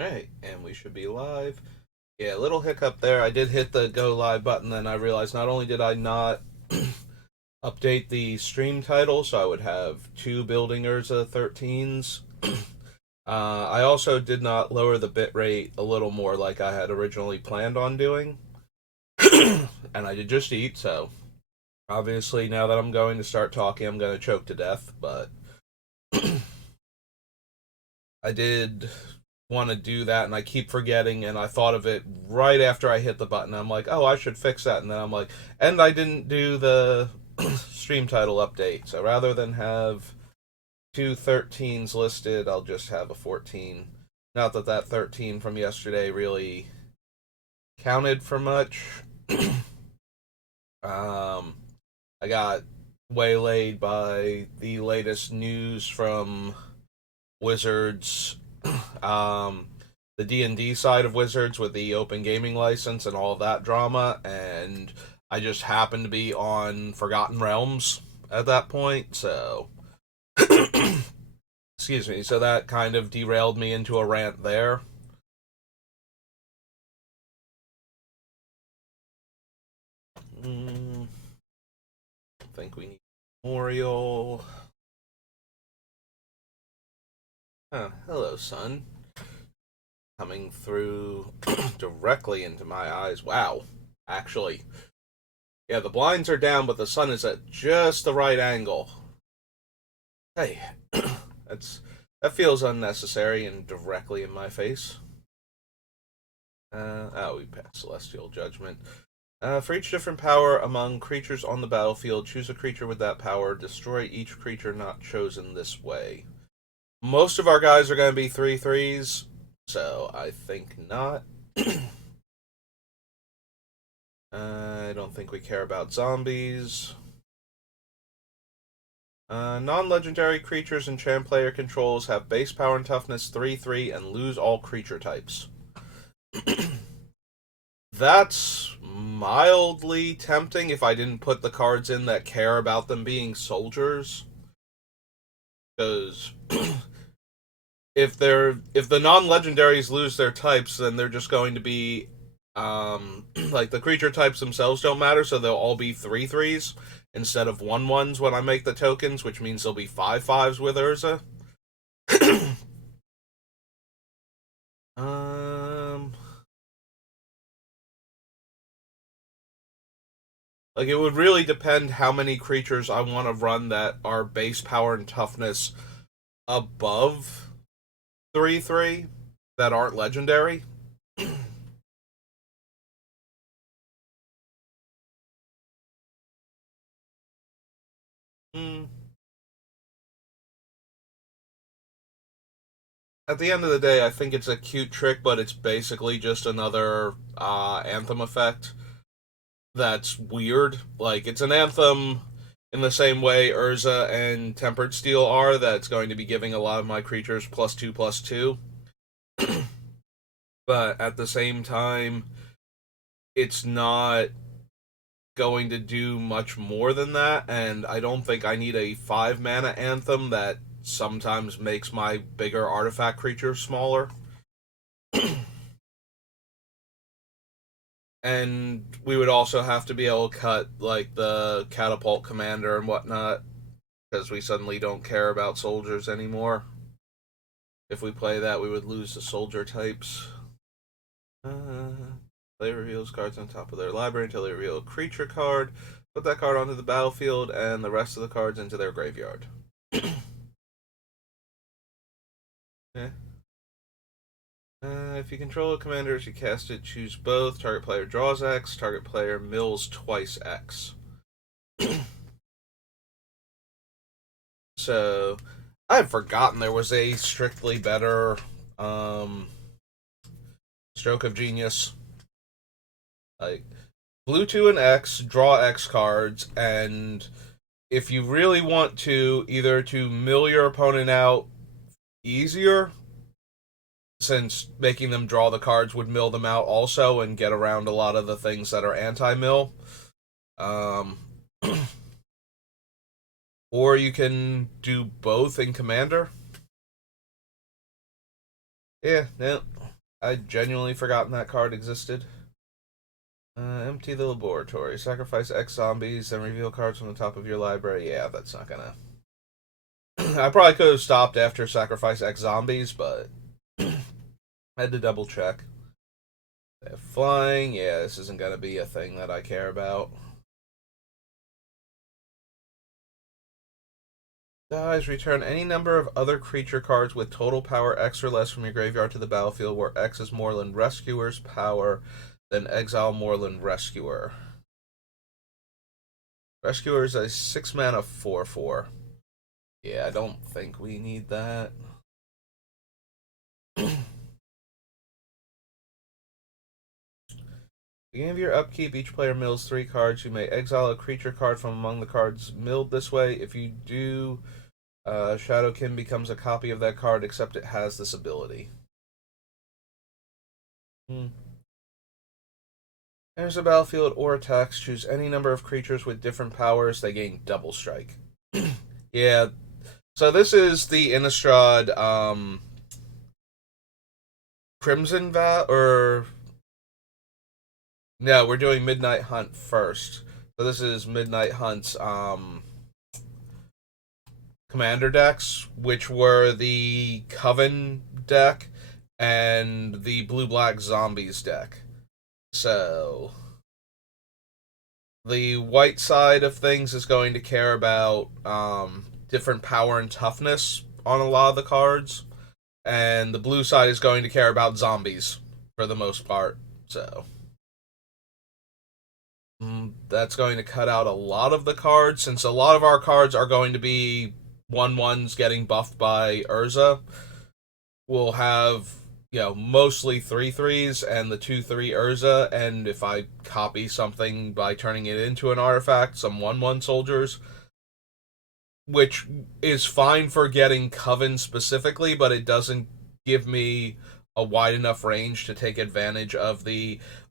Alright, and we should be live. Yeah, little hiccup there. I did hit the go live button, then I realized not only did I not update the stream title, so I would have two building Urza 13s. I also did not lower the bitrate a little more like I had originally planned on doing. And I did just eat, so obviously now that I'm going to start talking, I'm going to choke to death, but I did want to do that, and I keep forgetting, and I thought of it right after I hit the button. I'm like, oh, I should fix that, and then I'm like, and I didn't do the stream title update, so rather than have two 13s listed, I'll just have a 14. Not that that 13 from yesterday really counted for much. I got waylaid by the latest news from Wizards, um, the D&D side of Wizards with the open gaming license and all of that drama, and I just happened to be on Forgotten Realms at that point, so excuse me, so that kind of derailed me into a rant there. I think we need Memorial. Hello, sun. Coming through directly into my eyes. Wow. Actually, yeah, the blinds are down, but the sun is at just the right angle. Hey, that feels unnecessary and directly in my face. We passed Celestial Judgment. For each different power among creatures on the battlefield, choose a creature with that power. Destroy each creature not chosen this way. Most of our guys are going to be 3/3s, so I think not. I don't think we care about zombies. Non-legendary creatures and champ player controls have base power and toughness 3/3 and lose all creature types. That's mildly tempting if I didn't put the cards in that care about them being soldiers. Because if the non-legendaries lose their types, then they're just going to be like the creature types themselves don't matter, so they'll all be 3/3s instead of 1/1s when I make the tokens, which means there'll be 5/5s with Urza. um like it would really depend how many creatures I want to run that are base power and toughness above 3/3 that aren't legendary. Hmm. At the end of the day, I think it's a cute trick, but it's basically just another anthem effect that's weird. Like, it's an anthem in the same way Urza and Tempered Steel are, that's going to be giving a lot of my creatures +2/+2. But at the same time, it's not going to do much more than that, and I don't think I need a 5 mana anthem that sometimes makes my bigger artifact creatures smaller. And we would also have to be able to cut like the catapult commander and whatnot because we suddenly don't care about soldiers anymore. If we play that, we would lose the soldier types. Player reveals cards on top of their library until they reveal a creature card. Put that card onto the battlefield and the rest of the cards into their graveyard. Yeah. If you control a commander as you cast it, choose both. Target player draws X, target player mills twice X. So, I had forgotten there was a strictly better stroke of genius. Like, blue 2 and X, draw X cards, and if you really want to, either to mill your opponent out easier, since making them draw the cards would mill them out also and get around a lot of the things that are anti-mill. Um, or you can do both in Commander. Yeah, I'd genuinely forgotten that card existed. Empty the laboratory. Sacrifice X zombies, then reveal cards from the top of your library. Yeah, that's not gonna. I probably could have stopped after Sacrifice X zombies, but I had to double check. Flying, yeah, this isn't gonna be a thing that I care about. Dies, return any number of other creature cards with total power X or less from your graveyard to the battlefield, where X is Moreland Rescuer's power, then exile Moreland Rescuer. Rescuer is a 6 mana 4/4. Yeah, I don't think we need that. Beginning of your upkeep, each player mills 3 cards. You may exile a creature card from among the cards milled this way. If you do, Shadowkin becomes a copy of that card, except it has this ability. Hmm. Enters the battlefield or attacks, choose any number of creatures with different powers. They gain double strike. Yeah. So this is the Innistrad Crimson Vow, or no, we're doing Midnight Hunt first. So this is Midnight Hunt's commander decks, which were the Coven deck and the Blue Black Zombies deck. So the white side of things is going to care about different power and toughness on a lot of the cards, and the blue side is going to care about zombies for the most part. So that's going to cut out a lot of the cards, since a lot of our cards are going to be 1/1s getting buffed by Urza. We'll have, mostly 3/3s and the 2/3 Urza, and if I copy something by turning it into an artifact, some 1/1 soldiers, which is fine for getting Coven specifically, but it doesn't give me a wide enough range to take advantage of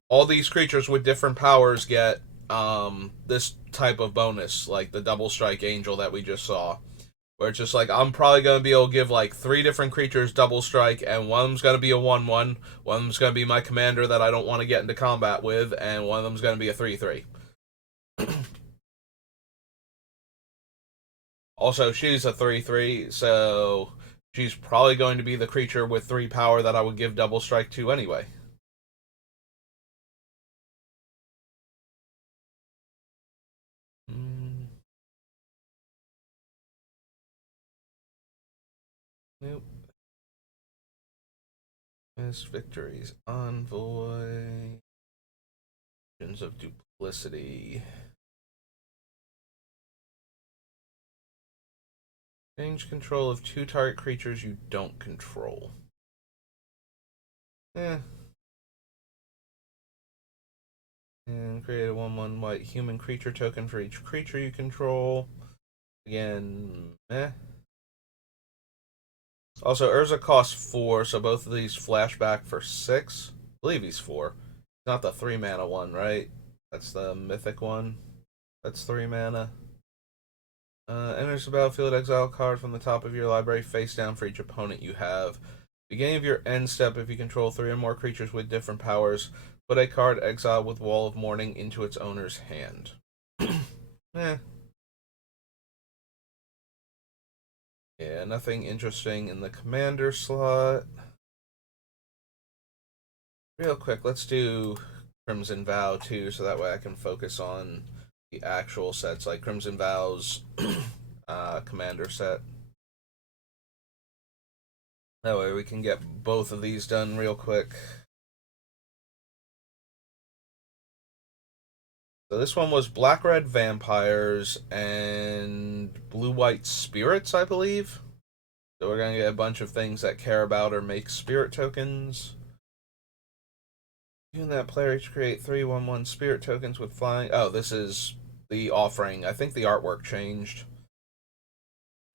all these creatures with different powers get this type of bonus, like the double strike angel that we just saw, where it's just like I'm probably gonna be able to give like 3 different creatures double strike, and one of them's gonna be a 1/1, one of them's gonna be my commander that I don't want to get into combat with, and one of them's gonna be a 3/3. Also, she's a 3/3, so she's probably going to be the creature with 3 power that I would give double strike to anyway. Mm, nope. Miss Victory's Envoy. Visions of Duplicity. Change control of 2 target creatures you don't control. Eh. And create a 1/1 white human creature token for each creature you control. Again, meh. Also, Urza costs 4, so both of these flashback for 6. I believe he's 4. Not the 3 mana one, right? That's the mythic one. That's 3 mana. Enters the battlefield, exile a card from the top of your library face down for each opponent you have. Beginning of your end step, if you control 3 or more creatures with different powers, put a card exiled with Wall of Mourning into its owner's hand. Eh. Yeah, nothing interesting in the commander slot. Real quick, let's do Crimson Vow too, so that way I can focus on the actual sets, like Crimson Vow's commander set. That way we can get both of these done real quick. So this one was Black Red Vampires and Blue White Spirits, I believe. So we're gonna get a bunch of things that care about or make spirit tokens. You and that player each create 3/1/1 spirit tokens with flying. Oh, this is the offering. I think the artwork changed.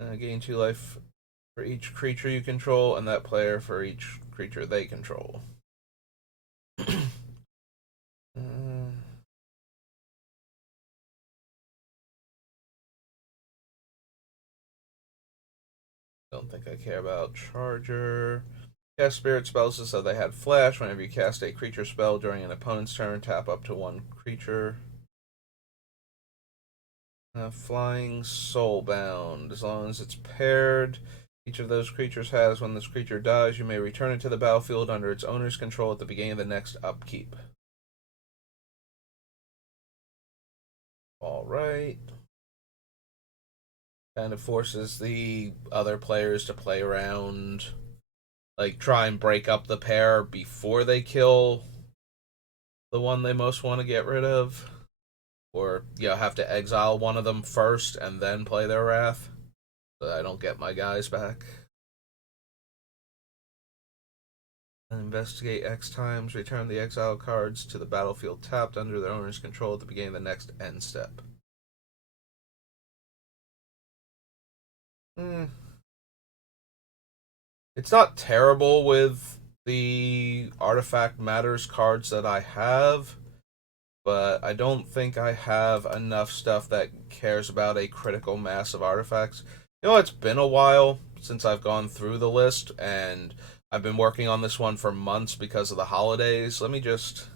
Gain 2 life for each creature you control, and that player for each creature they control. uh, don't think I care about Charger. Cast spirit spells as though they had flash. Whenever you cast a creature spell during an opponent's turn, tap up to one creature. Flying soulbound. As long as it's paired, each of those creatures has, when this creature dies, you may return it to the battlefield under its owner's control at the beginning of the next upkeep. Alright. Kind of forces the other players to play around, like try and break up the pair before they kill the one they most want to get rid of. Or, have to exile one of them first and then play their wrath, so that I don't get my guys back. Investigate X times. Return the exile cards to the battlefield tapped under their owner's control at the beginning of the next end step. It's not terrible with the Artifact Matters cards that I have, but I don't think I have enough stuff that cares about a critical mass of artifacts. It's been a while since I've gone through the list, and I've been working on this one for months because of the holidays. Let me just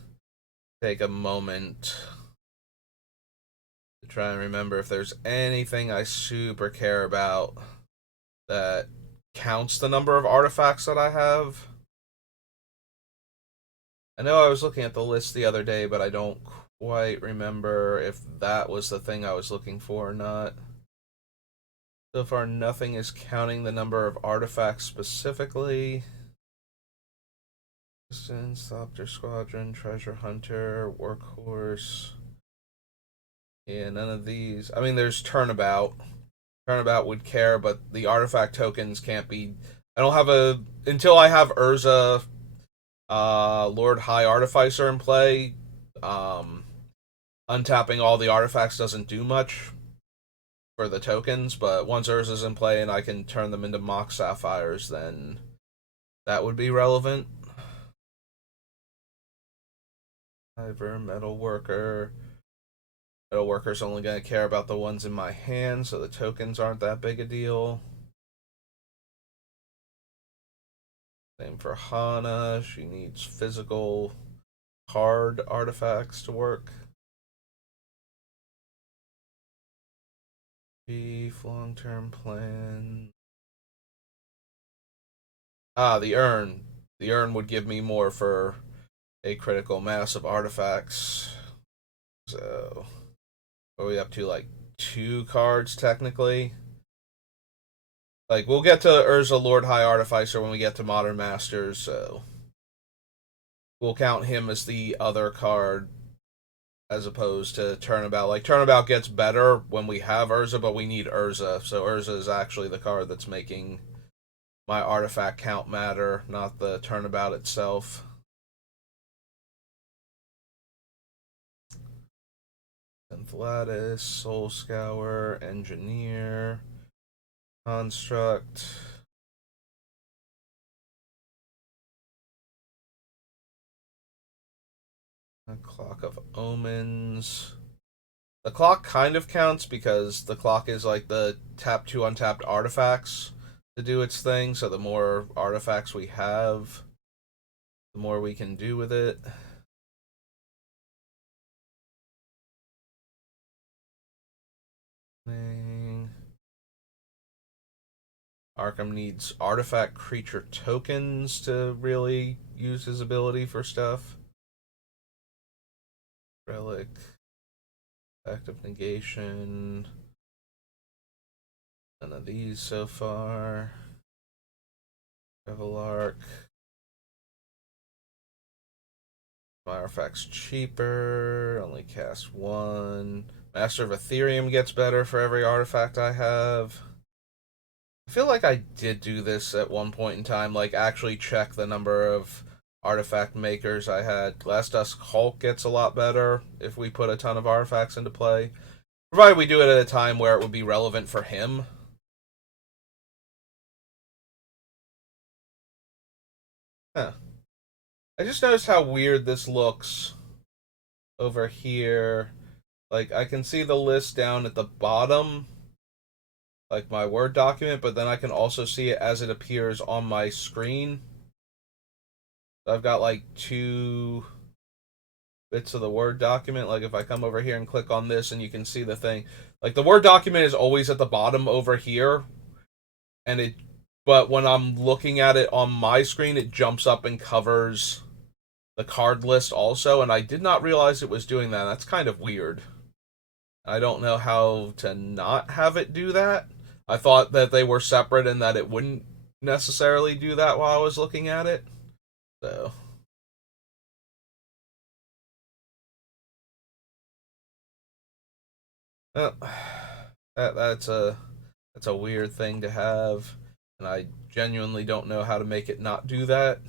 take a moment to try and remember if there's anything I super care about that counts the number of artifacts that I have. I know I was looking at the list the other day, but I don't quite remember if that was the thing I was looking for or not. So far, nothing is counting the number of artifacts specifically. Resistance, Thopter Squadron, Treasure Hunter, Workhorse. Yeah, none of these. I mean, there's Turnabout. Turnabout would care, but the artifact tokens can't be. I don't have a. Until I have Urza, Lord High Artificer in play, untapping all the artifacts doesn't do much for the tokens, but once Urza's in play and I can turn them into Mock Sapphires, then that would be relevant. Diver, Metalworker. Metalworker's only going to care about the ones in my hand, so the tokens aren't that big a deal. Same for Hana. She needs physical, hard artifacts to work. Beef, long-term plan. The urn. The urn would give me more for a critical mass of artifacts. So, what are we up to? Like 2 cards, technically? Like, we'll get to Urza Lord High Artificer when we get to Modern Masters, so we'll count him as the other card as opposed to Turnabout. Like, Turnabout gets better when we have Urza, but we need Urza, so Urza is actually the card that's making my artifact count matter, not the Turnabout itself. Lattice, Soul Scour, Engineer, Construct. Clock of Omens. The clock kind of counts because the clock is like the tap 2 untapped artifacts to do its thing, so the more artifacts we have, the more we can do with it. Arkham needs artifact creature tokens to really use his ability for stuff. Relic, active negation. None of these so far. Revel Arc. My artifact's cheaper. Only cast 1. Master of Ethereum gets better for every artifact I have. I feel like I did do this at one point in time, like actually check the number of artifact makers I had. Last Dusk Hulk gets a lot better if we put a ton of artifacts into play. Provided we do it at a time where it would be relevant for him. Huh. I just noticed how weird this looks over here. Like, I can see the list down at the bottom, like my Word document, but then I can also see it as it appears on my screen. I've got like two bits of the Word document. Like if I come over here and click on this and you can see the thing. Like the Word document is always at the bottom over here and it but when I'm looking at it on my screen it jumps up and covers the card list also and I did not realize it was doing that. That's kind of weird. I don't know how to not have it do that. I thought that they were separate and that it wouldn't necessarily do that while I was looking at it. So, uh, that's a weird thing to have, and I genuinely don't know how to make it not do that.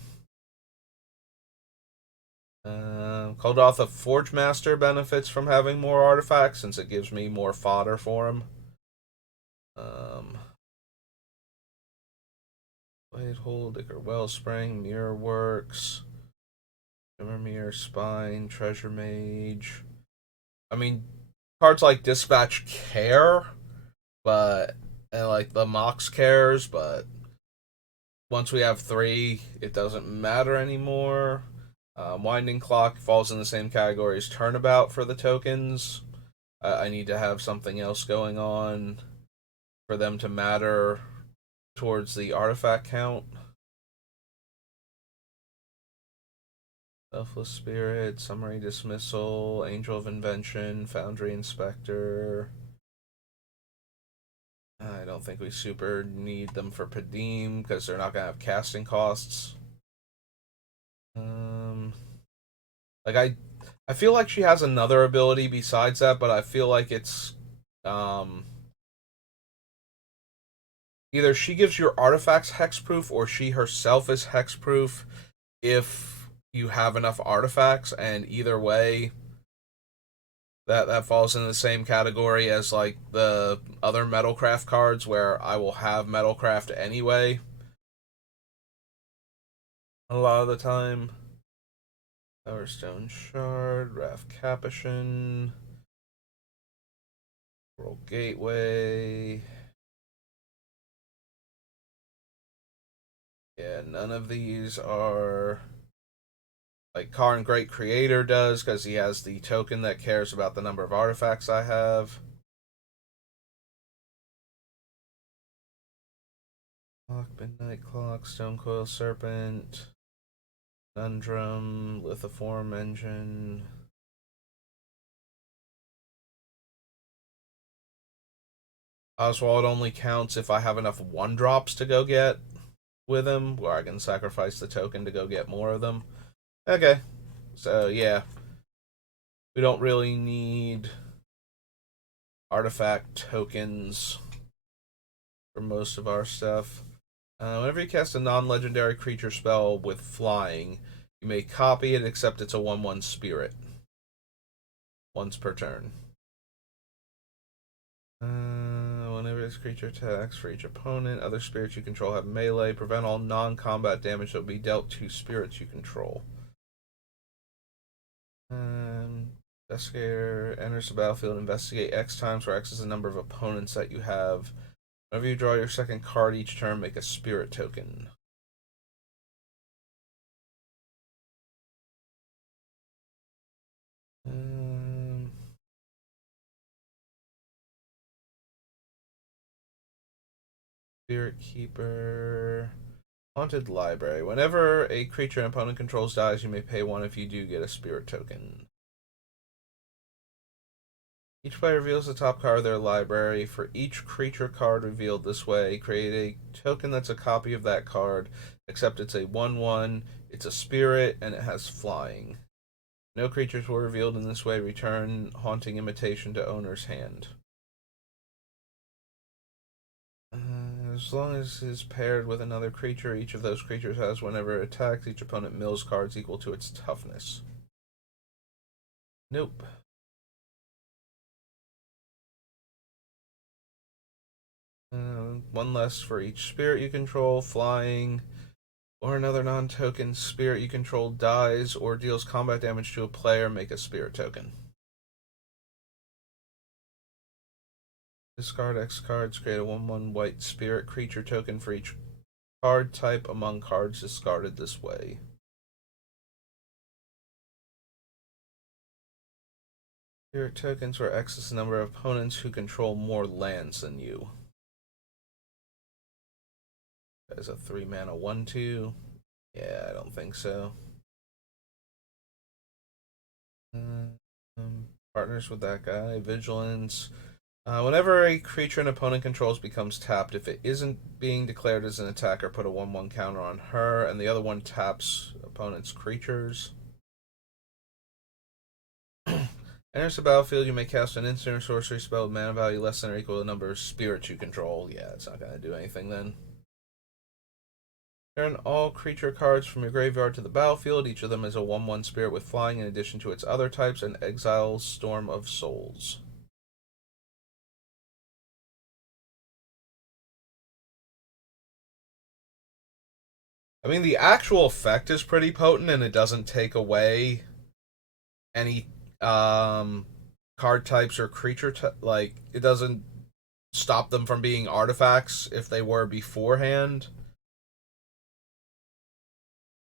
Called off the Forge Master benefits from having more artifacts since it gives me more fodder for them. Um, Blade Hold, Ichor Wellspring, Mirror Works, Shimmer Mirror, Spine, Treasure Mage. I mean, cards like Dispatch care, but and like the Mox cares, but once we have three, it doesn't matter anymore. Winding Clock falls in the same category as Turnabout for the tokens. I need to have something else going on for them to matter towards the artifact count. Selfless Spirit, Summary Dismissal, Angel of Invention, Foundry Inspector. I don't think we super need them for Padim because they're not gonna have casting costs. Um, like I feel like she has another ability besides that, but I feel like it's um either she gives your artifacts hexproof or she herself is hexproof if you have enough artifacts, and either way that falls in the same category as like the other metalcraft cards where I will have metalcraft anyway a lot of the time. Powerstone Shard, Wrath Capuchin, World Gateway. Yeah, none of these are like Karn Great Creator does because he has the token that cares about the number of artifacts I have. Clock, Midnight Clock, Stone Coil Serpent, Conundrum, Lithoform Engine. Oswald only counts if I have enough one drops to go get with him, where I can sacrifice the token to go get more of them. Okay, so yeah, we don't really need artifact tokens for most of our stuff. Whenever you cast a non-legendary creature spell with flying, you may copy it except it's a 1/1 spirit. Once per turn. Whenever this creature attacks for each opponent, other spirits you control have melee. Prevent all non-combat damage that will be dealt to spirits you control. Investigator enters the battlefield. Investigate X times, where X is the number of opponents that you have. Whenever you draw your second card each turn, make a spirit token. Um, Spirit Keeper. Haunted Library. Whenever a creature an opponent controls dies, you may pay one. If you do, get a spirit token. Each player reveals the top card of their library. For each creature card revealed this way, create a token that's a copy of that card, except it's a 1/1, it's a spirit, and it has flying. No creatures were revealed in this way. Return Haunting Imitation to owner's hand. As long as it's paired with another creature, each of those creatures has, whenever it attacks, each opponent mills cards equal to its toughness. Nope. One less for each spirit you control. Flying or another non-token spirit you control dies or deals combat damage to a player, make a spirit token. Discard X cards, create a 1/1 white spirit creature token for each card type among cards discarded this way. Your tokens where X is the number of opponents who control more lands than you. That is a 3-mana 1/2. Yeah, I don't think so. Partners with that guy. Vigilance. Whenever a creature an opponent controls becomes tapped, if it isn't being declared as an attacker, put a 1/1 counter on her, and the other one taps opponent's creatures. Enters the battlefield, you may cast an instant or sorcery spell with mana value less than or equal to the number of spirits you control. Yeah, it's not going to do anything then. Turn all creature cards from your graveyard to the battlefield. Each of them is a 1/1 spirit with flying in addition to its other types, and exile Storm of Souls. I mean, the actual effect is pretty potent, and it doesn't take away any card types or creature like it doesn't stop them from being artifacts if they were beforehand.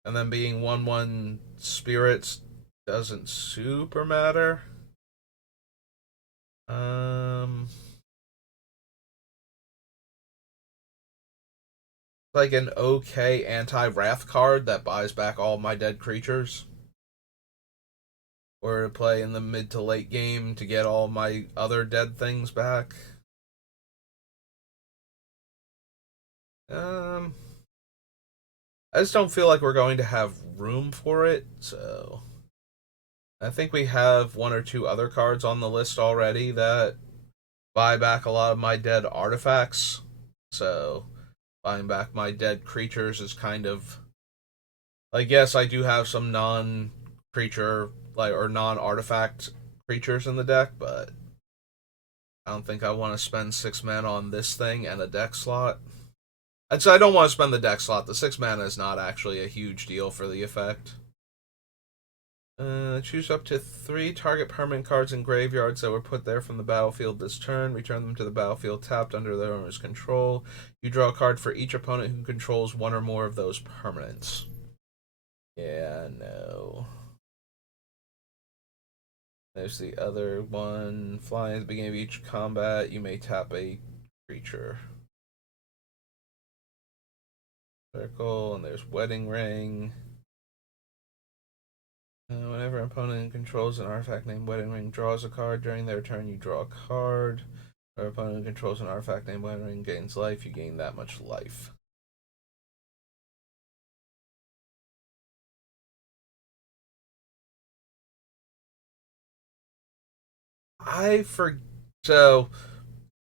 And then being 1/1 spirits doesn't super matter. Like an okay anti-wrath card that buys back all my dead creatures. Or to play in the mid to late game to get all my other dead things back. I just don't feel like we're going to have room for it, so I think we have one or two other cards on the list already that buy back a lot of my dead artifacts. So buying back my dead creatures is kind of like, yes, I do have some non-creature like or non-artifact creatures in the deck, but I don't think I want to spend 6 mana on this thing and a deck slot. I'd say I don't want to spend the deck slot. The 6 mana is not actually a huge deal for the effect. Choose up to 3 target permanent cards in graveyards that were put there from the battlefield this turn. Return them to the battlefield tapped under their owner's control. You draw a card for each opponent who controls one or more of those permanents. Yeah, no. There's the other one. Flying at the beginning of each combat, you may tap a creature. Circle, and there's Wedding Ring. Whenever an opponent controls an artifact named Wedding Ring draws a card, during their turn you draw a card. Whenever an opponent controls an artifact named Wedding Ring gains life, you gain that much life. So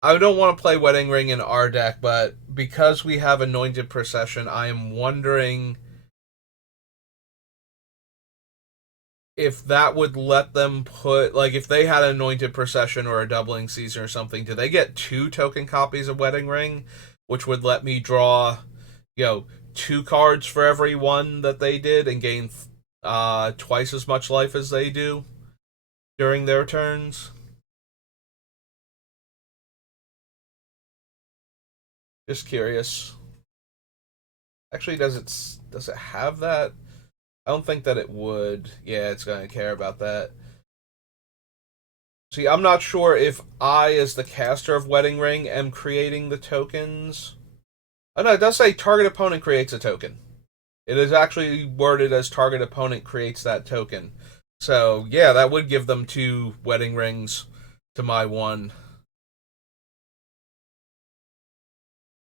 I don't want to play Wedding Ring in our deck, but because we have Anointed Procession, I am wondering if that would let them put, like, if they had Anointed Procession or a Doubling Season or something, do they get 2 token copies of Wedding Ring, which would let me draw, 2 cards for every one that they did and gain twice as much life as they do during their turns? Just curious. Actually, does it have that? I don't think that it would. Yeah, it's going to care about that. See, I'm not sure if I, as the caster of Wedding Ring, am creating the tokens. Oh no, it does say target opponent creates a token. It is actually worded as target opponent creates that token. So, yeah, that would give them 2 Wedding Rings to my 1.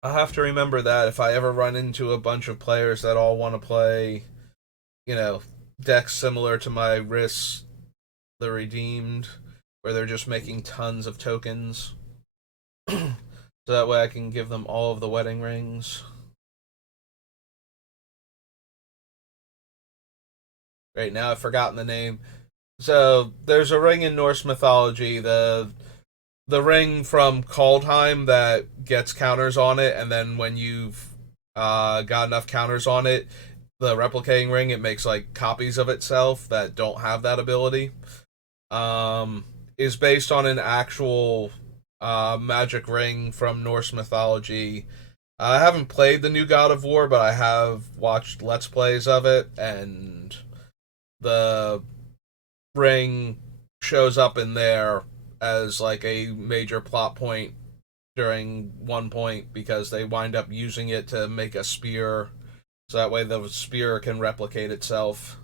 I'll have to remember that if I ever run into a bunch of players that all want to play, you know, decks similar to my Riss the Redeemed, where they're just making tons of tokens. So that way I can give them all of the Wedding Rings. Right now I've forgotten the name. So there's a ring in Norse mythology, the ring from Kaldheim that gets counters on it, and then when you've got enough counters on it, the replicating ring, it makes like copies of itself that don't have that ability. Is based on an actual magic ring from Norse mythology. I haven't played the new God of War, but I have watched Let's Plays of it, and the ring shows up in there as like a major plot point during one point because they wind up using it to make a spear, so that way the spear can replicate itself.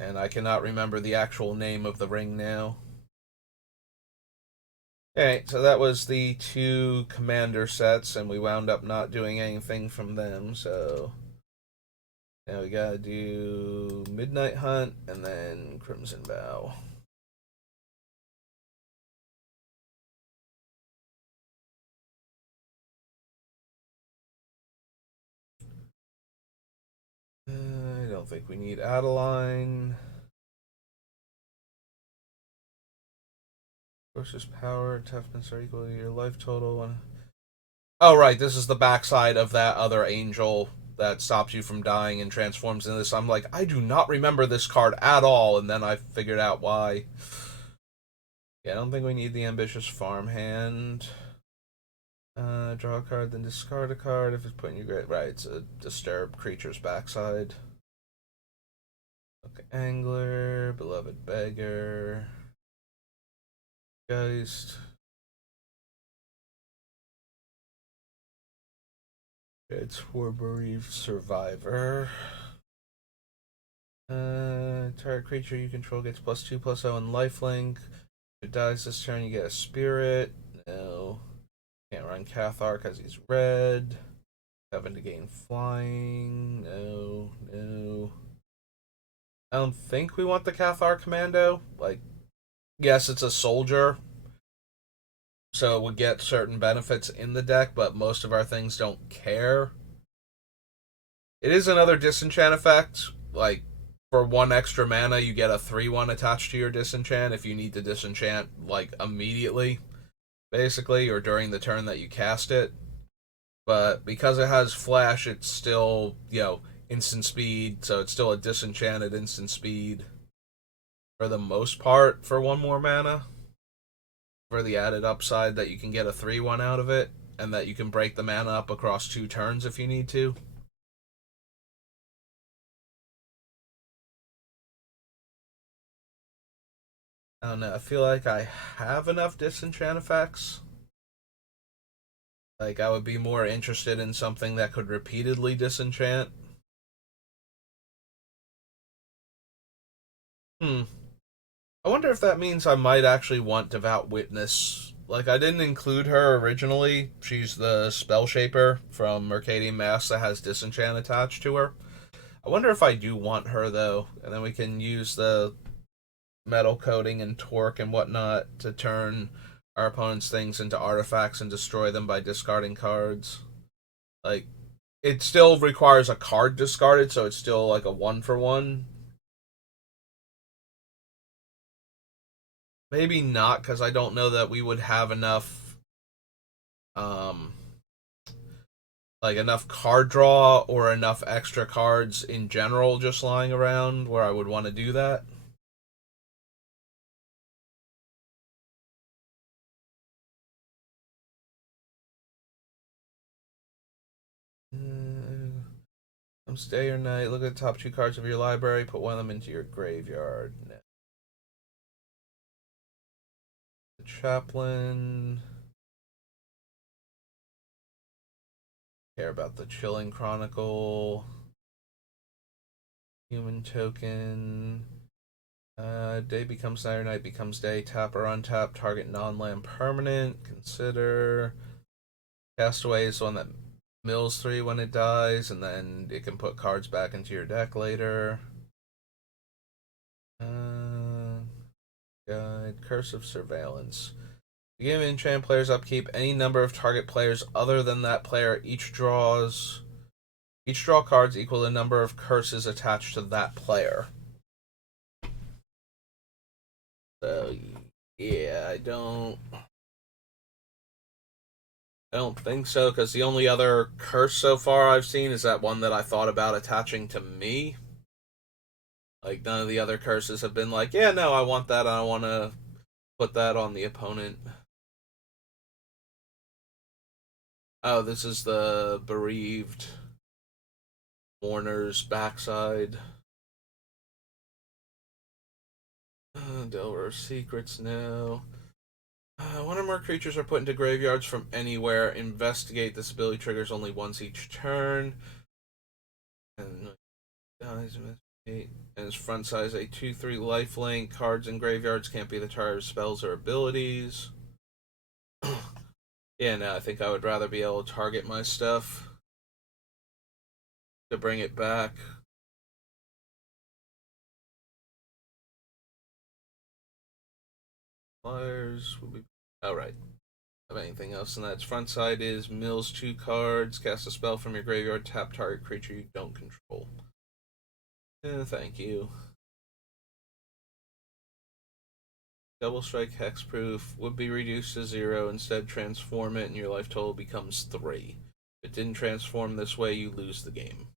And I cannot remember the actual name of the ring now. Alright, so that was the two commander sets, and we wound up not doing anything from them, so now we gotta do Midnight Hunt and then Crimson Vow. I don't think we need Adeline. Versus power, toughness are equal to your life total. Oh, right, this is the backside of that other angel that stops you from dying and transforms into this. I'm like, I do not remember this card at all, and then I figured out why. Yeah, I don't think we need the ambitious farmhand. Draw a card, then discard a card if it's put in your grave. Right, it's a disturbed creature's backside. Okay, angler, beloved beggar, geist. It's for bereaved survivor. Target creature you control gets +2/+0 in lifelink. If it dies this turn, you get a spirit. No. Can't run Cathar because he's red. 7 to gain flying. No, no. I don't think we want the Cathar Commando. Like, yes, it's a soldier, so it would get certain benefits in the deck, but most of our things don't care. It is another disenchant effect. Like, for 1 extra mana, you get a 3/1 attached to your disenchant if you need to disenchant, like, immediately, basically, or during the turn that you cast it. But because it has flash, it's still, instant speed, so it's still a disenchanted instant speed for the most part for 1 more mana. For the added upside that you can get a 3/1 out of it, and that you can break the mana up across 2 turns if you need to. I don't know, I feel like I have enough disenchant effects. Like, I would be more interested in something that could repeatedly disenchant. Hmm. I wonder if that means I might actually want Devout Witness. Like, I didn't include her originally. She's the Spell Shaper from Mercadian Mass that has Disenchant attached to her. I wonder if I do want her, though. And then we can use the metal coating and torque and whatnot to turn our opponent's things into artifacts and destroy them by discarding cards. Like, it still requires a card discarded, so it's still like a 1-for-1. Maybe not, because I don't know that we would have enough, um, like enough card draw or enough extra cards in general just lying around where I would want to do that. Comes day or night. Look at the top 2 cards of your library. Put one of them into your graveyard. The chaplain. Care about the Chilling Chronicle. Human token. Day becomes night or night becomes day. Tap or untap. Target non-land permanent. Consider. Castaway is one that mills 3 when it dies, and then it can put cards back into your deck later. Guide. Curse of Surveillance. Begin enchant player's upkeep. Any number of target players other than that player each draw cards equal the number of curses attached to that player. So yeah, I don't think so, because the only other curse so far I've seen is that one that I thought about attaching to me. Like, none of the other curses have been like, yeah, no, I want that, I want to put that on the opponent. Oh, this is the bereaved. Mourner's backside. Delver Secrets now. One or more creatures are put into graveyards from anywhere. Investigate. This ability triggers only once each turn. And its front size a 2/3 lifelink. Cards in graveyards can't be the target of spells or abilities. Yeah, no, I think I would rather be able to target my stuff to bring it back. Flyers will be. Oh, right. Have anything else? And that's front side is mills 2 cards. Cast a spell from your graveyard. Tap target creature you don't control. Thank you. Double strike hexproof would be reduced to 0. Instead, transform it, and your life total becomes 3. If it didn't transform this way, you lose the game.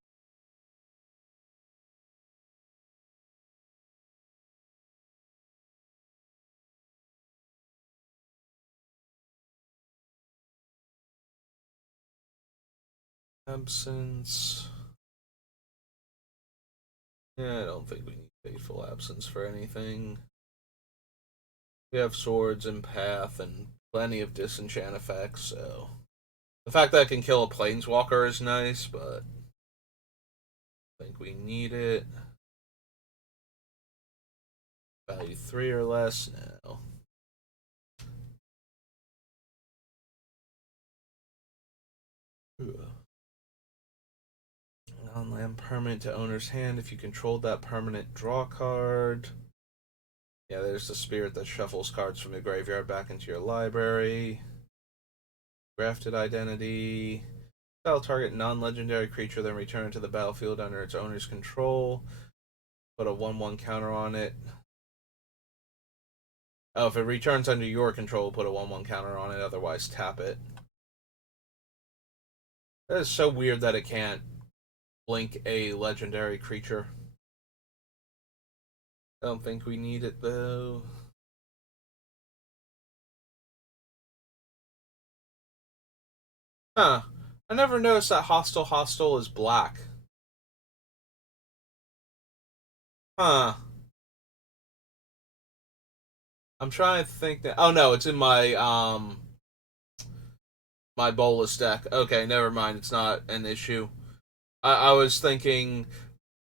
Absence. Yeah, I don't think we need Fateful Absence for anything. We have swords and path and plenty of disenchant effects, so the fact that I can kill a planeswalker is nice, but I think we need it. Value 3 or less now. Non-land permanent to owner's hand. If you controlled that permanent, draw card. Yeah, there's the spirit that shuffles cards from your graveyard back into your library. Grafted identity. Spell target non-legendary creature, then return it to the battlefield under its owner's control. Put a 1/1 counter on it. Oh, if it returns under your control, put a 1/1 counter on it, otherwise tap it. That is so weird that it can't blink a legendary creature. I don't think we need it, though. Huh. I never noticed that Hostile is black. Huh. I'm trying to think that. Oh no, it's in my Bolus deck. Okay, never mind. It's not an issue. I was thinking.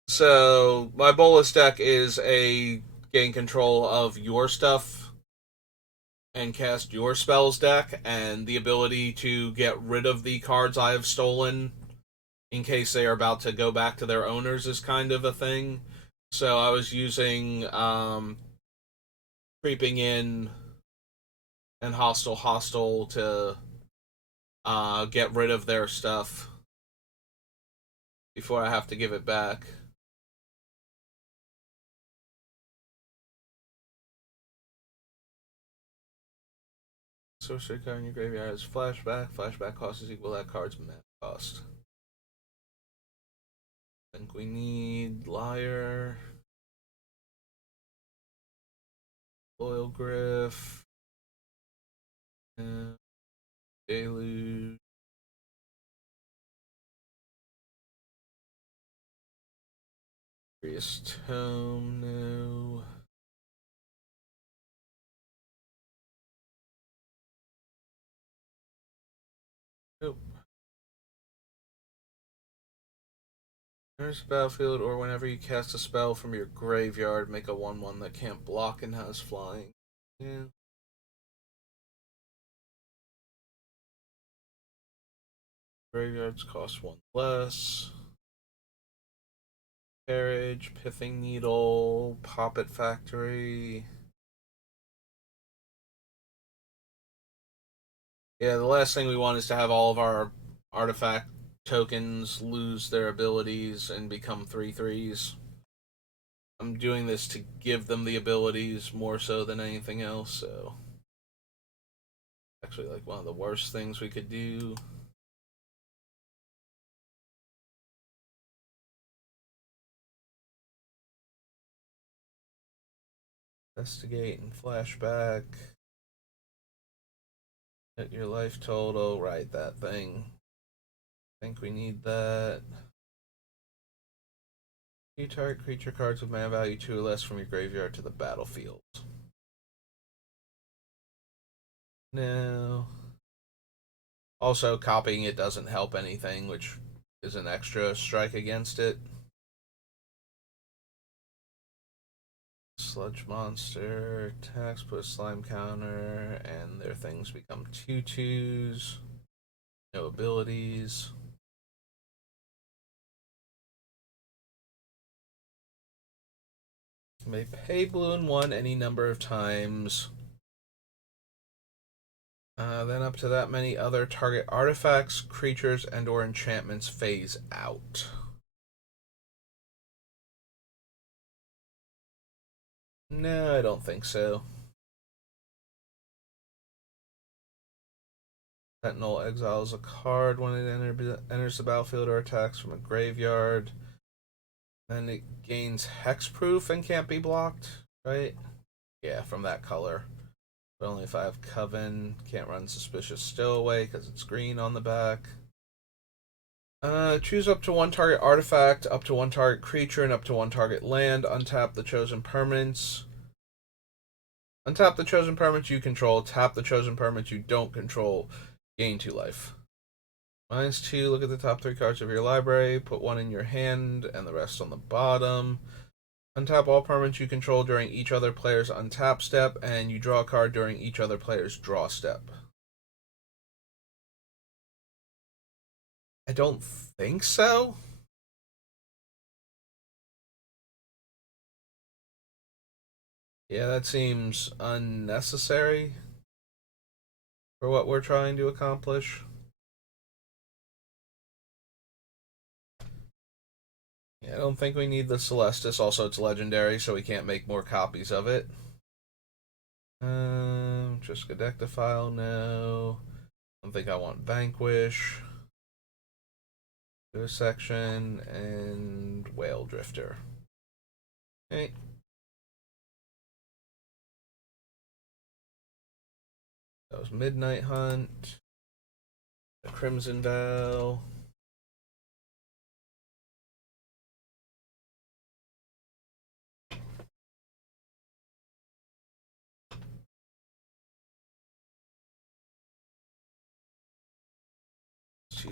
So my Bolus deck is a gain control of your stuff and cast your spells deck, and the ability to get rid of the cards I have stolen in case they are about to go back to their owners is kind of a thing. So I was using creeping in and hostile to get rid of their stuff before I have to give it back. Sorcery card in your graveyard has flashback. Flashback cost is equal to that card's mana cost. I think we need Liar, Loyal Griff, Deluge. Curious Tome, no. Nope. There's battlefield, or whenever you cast a spell from your graveyard, make a 1/1 that can't block and has flying. Yeah. Graveyards cost 1 less. Carriage, Pithing Needle, Poppet Factory. Yeah, the last thing we want is to have all of our artifact tokens lose their abilities and become 3/3s. I'm doing this to give them the abilities more so than anything else, so actually like one of the worst things we could do. Investigate and flashback. Hit your life total, right, that thing. I think we need that. You target creature cards with mana value 2 or less from your graveyard to the battlefield. No. Also, copying it doesn't help anything, which is an extra strike against it. Sludge monster attacks, put a slime counter, and their things become 2/2s. No abilities. You may pay blue and 1 any number of times. Then up to that many other target artifacts, creatures, and or enchantments phase out. No, I don't think so. Sentinel exiles a card when it enters the battlefield or attacks from a graveyard. Then it gains hexproof and can't be blocked, right? Yeah, from that color. But only if I have Coven. Can't run Suspicious Stowaway because it's green on the back. Choose up to one target artifact, up to one target creature, and up to one target land. Untap the chosen permanents. Untap the chosen permanents you control. Tap the chosen permanents you don't control. Gain 2 life. -2, look at the top 3 cards of your library. Put 1 in your hand and the rest on the bottom. Untap all permanents you control during each other player's untap step, and you draw a card during each other player's draw step. I don't think so. Yeah, that seems unnecessary for what we're trying to accomplish. Yeah, I don't think we need the Celestis. Also, it's legendary, so we can't make more copies of it. Just Gadectafile, no. I don't think I want Vanquish. Section and Whale Drifter. Okay. That was Midnight Hunt. The Crimson Veil.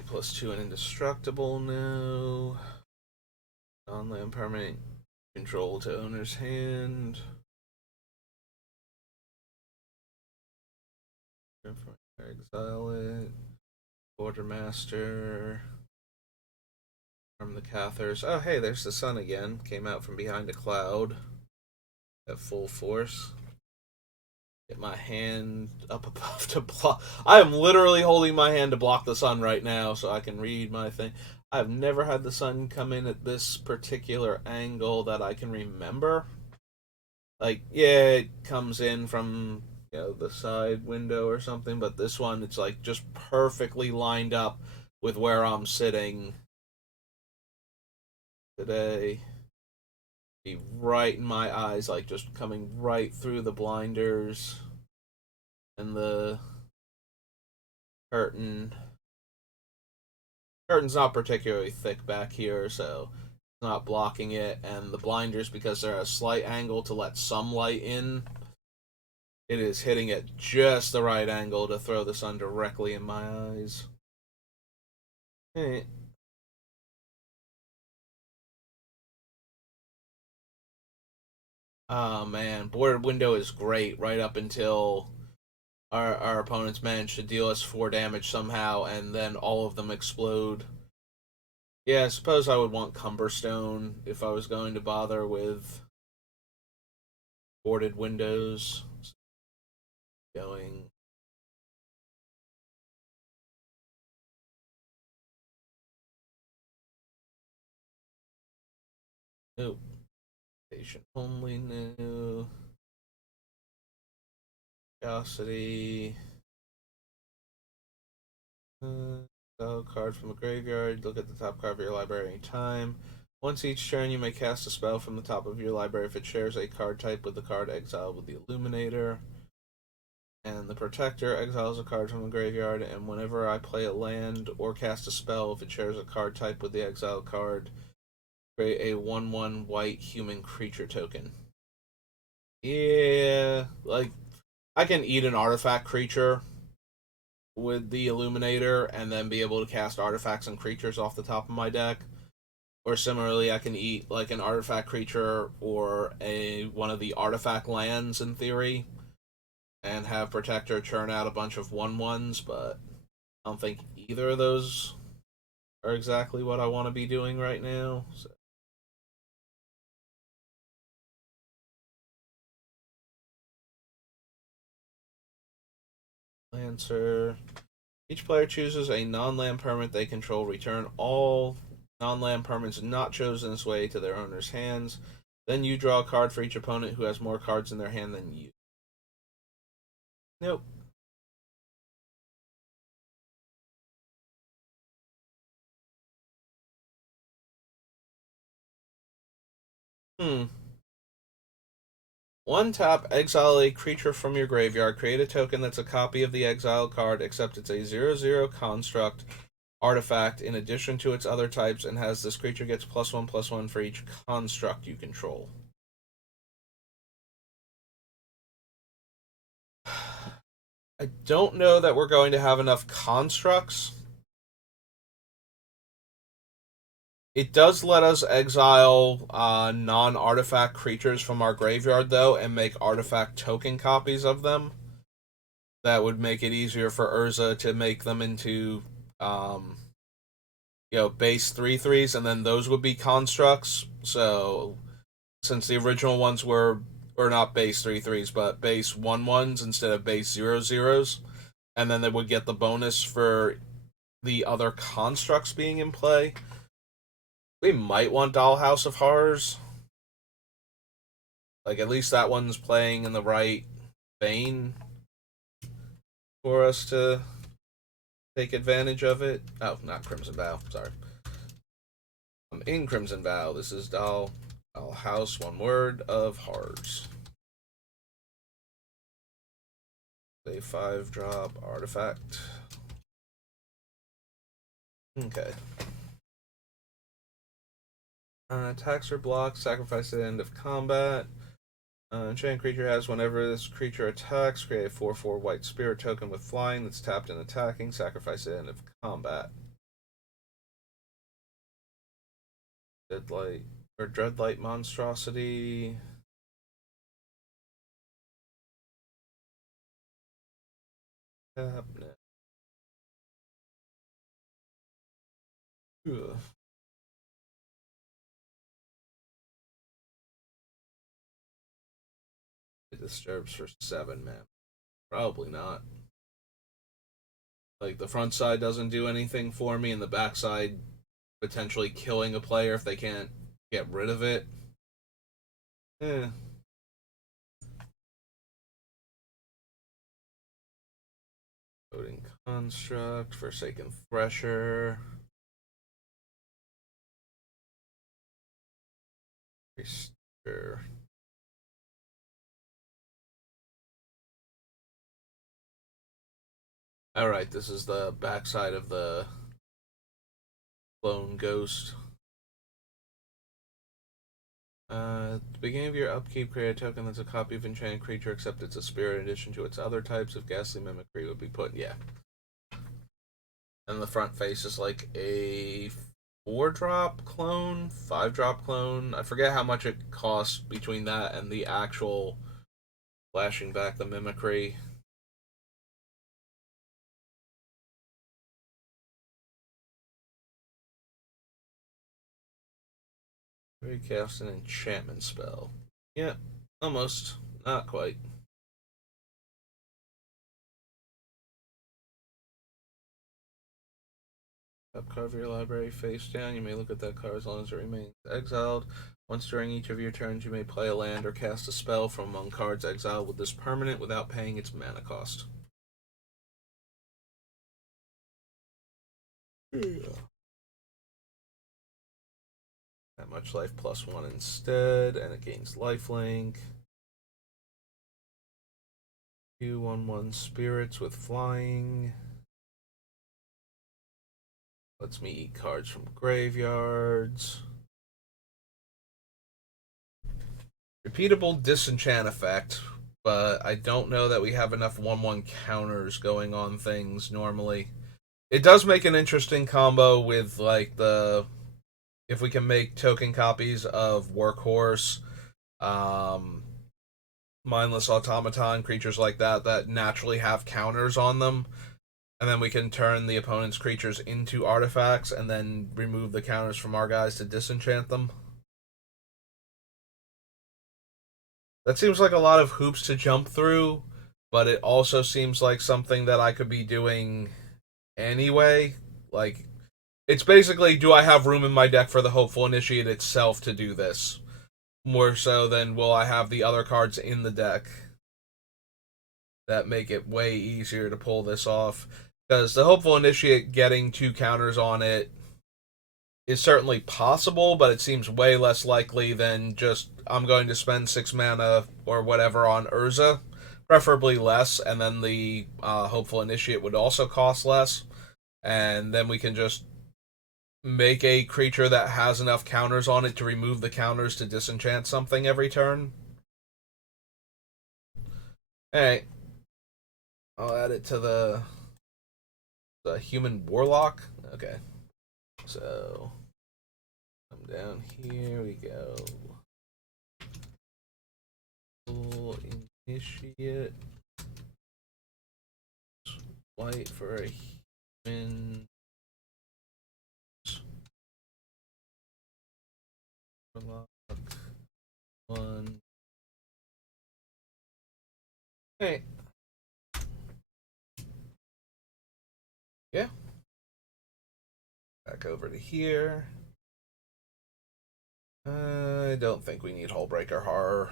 +2 and indestructible, no. Non-land permanent control to owner's hand. Exile it. Quartermaster. From the Cathars. Oh, hey, there's the sun again. Came out from behind a cloud at full force. Get my hand up above to block. I am literally holding my hand to block the sun right now so I can read my thing. I've never had the sun come in at this particular angle that I can remember. Like, yeah, it comes in from, the side window or something, but this one, it's like just perfectly lined up with where I'm sitting today. Be right in my eyes, like just coming right through the blinders and the curtain. Curtain's not particularly thick back here, so it's not blocking it, and the blinders, because they're at a slight angle to let some light in, it is hitting at just the right angle to throw the sun directly in my eyes. Hey. Oh man, boarded window is great right up until our opponents manage to deal us 4 damage somehow, and then all of them explode. Yeah, I suppose I would want Cumberstone if I was going to bother with boarded windows. Going. Nope. Patient only, no. Curiosity. Card from a graveyard. Look at the top card of your library anytime. Once each turn, you may cast a spell from the top of your library if it shares a card type with the card exiled with the Illuminator. And the Protector exiles a card from the graveyard, and whenever I play a land or cast a spell, if it shares a card type with the exiled card, Create a 1/1 white human creature token. Yeah, like I can eat an artifact creature with the Illuminator and then be able to cast artifacts and creatures off the top of my deck. Or similarly, I can eat like an artifact creature or a one of the artifact lands in theory, and have Protector churn out a bunch of 1/1s. But I don't think either of those are exactly what I want to be doing right now. So. Lancer. Each player chooses a non-land permanent they control. Return all non-land permanents not chosen this way to their owner's hands. Then you draw a card for each opponent who has more cards in their hand than you. Nope. Hmm. One tap, exile a creature from your graveyard. Create a token that's a copy of the exiled card, except it's a 0/0 construct artifact in addition to its other types, and has this creature gets +1/+1 for each construct you control. I don't know that we're going to have enough constructs. It does let us exile non-artifact creatures from our graveyard, though, and make artifact token copies of them. That would make it easier for Urza to make them into, um, base 3/3s, and then those would be constructs. So, since the original ones were, or not base 3/3s, but base 1/1s instead of base 0/0s, and then they would get the bonus for the other constructs being in play. We might want Dollhouse of Horrors. Like, at least that one's playing in the right vein for us to take advantage of it. Oh, not Crimson Vow. Sorry. I'm in Crimson Vow. This is Dollhouse, one word, of Horrors. A 5-drop artifact. Okay. Attacks or blocks, sacrifice at the end of combat. Enchanted creature has whenever this creature attacks, create a 4/4 white spirit token with flying that's tapped and attacking, sacrifice at the end of combat. Deadlight or Dreadlight Monstrosity. Tap. Ugh. It disturbs for 7, man. Probably not. Like, the front side doesn't do anything for me, and the back side potentially killing a player if they can't get rid of it. Eh. Coding Construct, Forsaken Thresher. Sure. Alright, this is the backside of the Clone Ghost. At the beginning of your upkeep, create a token that's a copy of enchanted creature, except it's a spirit in addition to its other types of ghastly mimicry would be put. Yeah. And the front face is like a 4-drop clone, 5-drop clone. I forget how much it costs between that and the actual flashing back the mimicry. Recast an enchantment spell. Yeah, almost. Not quite. Top card of your library face down. You may look at that card as long as it remains exiled. Once during each of your turns, you may play a land or cast a spell from among cards exiled with this permanent without paying its mana cost. Yeah. That much life +1 instead, and it gains lifelink. 2/1/1 spirits with flying. Lets me eat cards from graveyards. Repeatable disenchant effect, but I don't know that we have enough 1/1 counters going on things normally. It does make an interesting combo with like the if we can make token copies of Workhorse, um, Mindless Automaton, creatures like that that naturally have counters on them, and then we can turn the opponent's creatures into artifacts and then remove the counters from our guys to disenchant them. That seems like a lot of hoops to jump through, but it also seems like something that I could be doing anyway. Like, it's basically, do I have room in my deck for the Hopeful Initiate itself to do this? More so than will I have the other cards in the deck that make it way easier to pull this off. Because the Hopeful Initiate getting 2 counters on it is certainly possible, but it seems way less likely than just I'm going to spend 6 mana or whatever on Urza, preferably less, and then the Hopeful Initiate would also cost less, and then we can just make a creature that has enough counters on it to remove the counters to disenchant something every turn. Alright, I'll add it to the Human Warlock. Okay, so come down here, we go. Initiate. White for a human. Warlock. 1. Hey. Yeah. Back over to here. I don't think we need Hullbreaker Horror.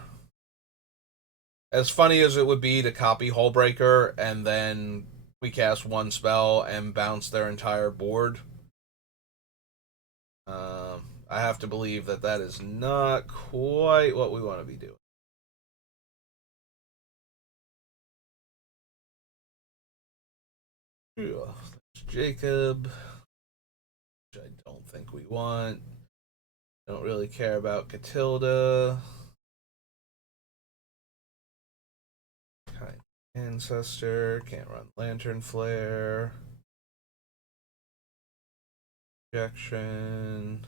As funny as it would be to copy Hullbreaker and then we cast 1 spell and bounce their entire board, I have to believe that that is not quite what we want to be doing. That's Jacob, which I don't think we want. Don't really care about Catilda. Kind Ancestor, can't run Lantern Flare. Projection.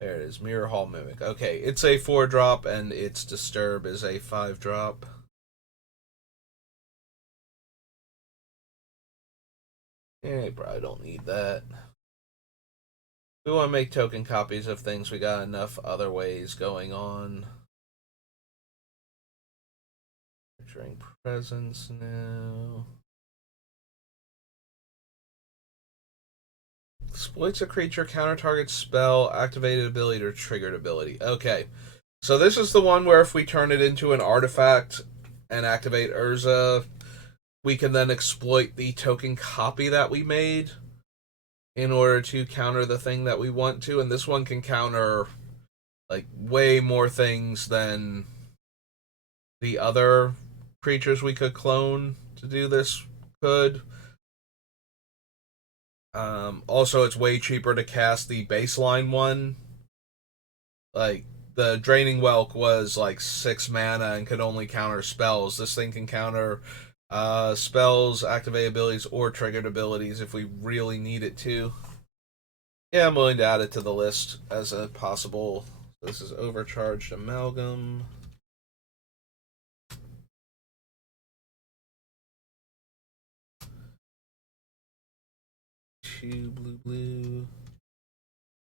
There it is, Mirror Hall Mimic. Okay, it's a 4-drop and its Disturb is a 5-drop. Yeah, probably don't need that. We want to make token copies of things. We got enough other ways going on. Nurturing Presence now. Exploits a creature, counter target spell, activated ability, or triggered ability. Okay. So this is the one where if we turn it into an artifact and activate Urza, we can then exploit the token copy that we made in order to counter the thing that we want to. And this one can counter like way more things than the other creatures we could clone to do this could. Also, it's way cheaper to cast the baseline one. Like, the Draining Whelk was like 6 mana and could only counter spells. This thing can counter spells, activate abilities, or triggered abilities if we really need it to. Yeah, I'm willing to add it to the list as a possible. This is Overcharged Amalgam. Two blue.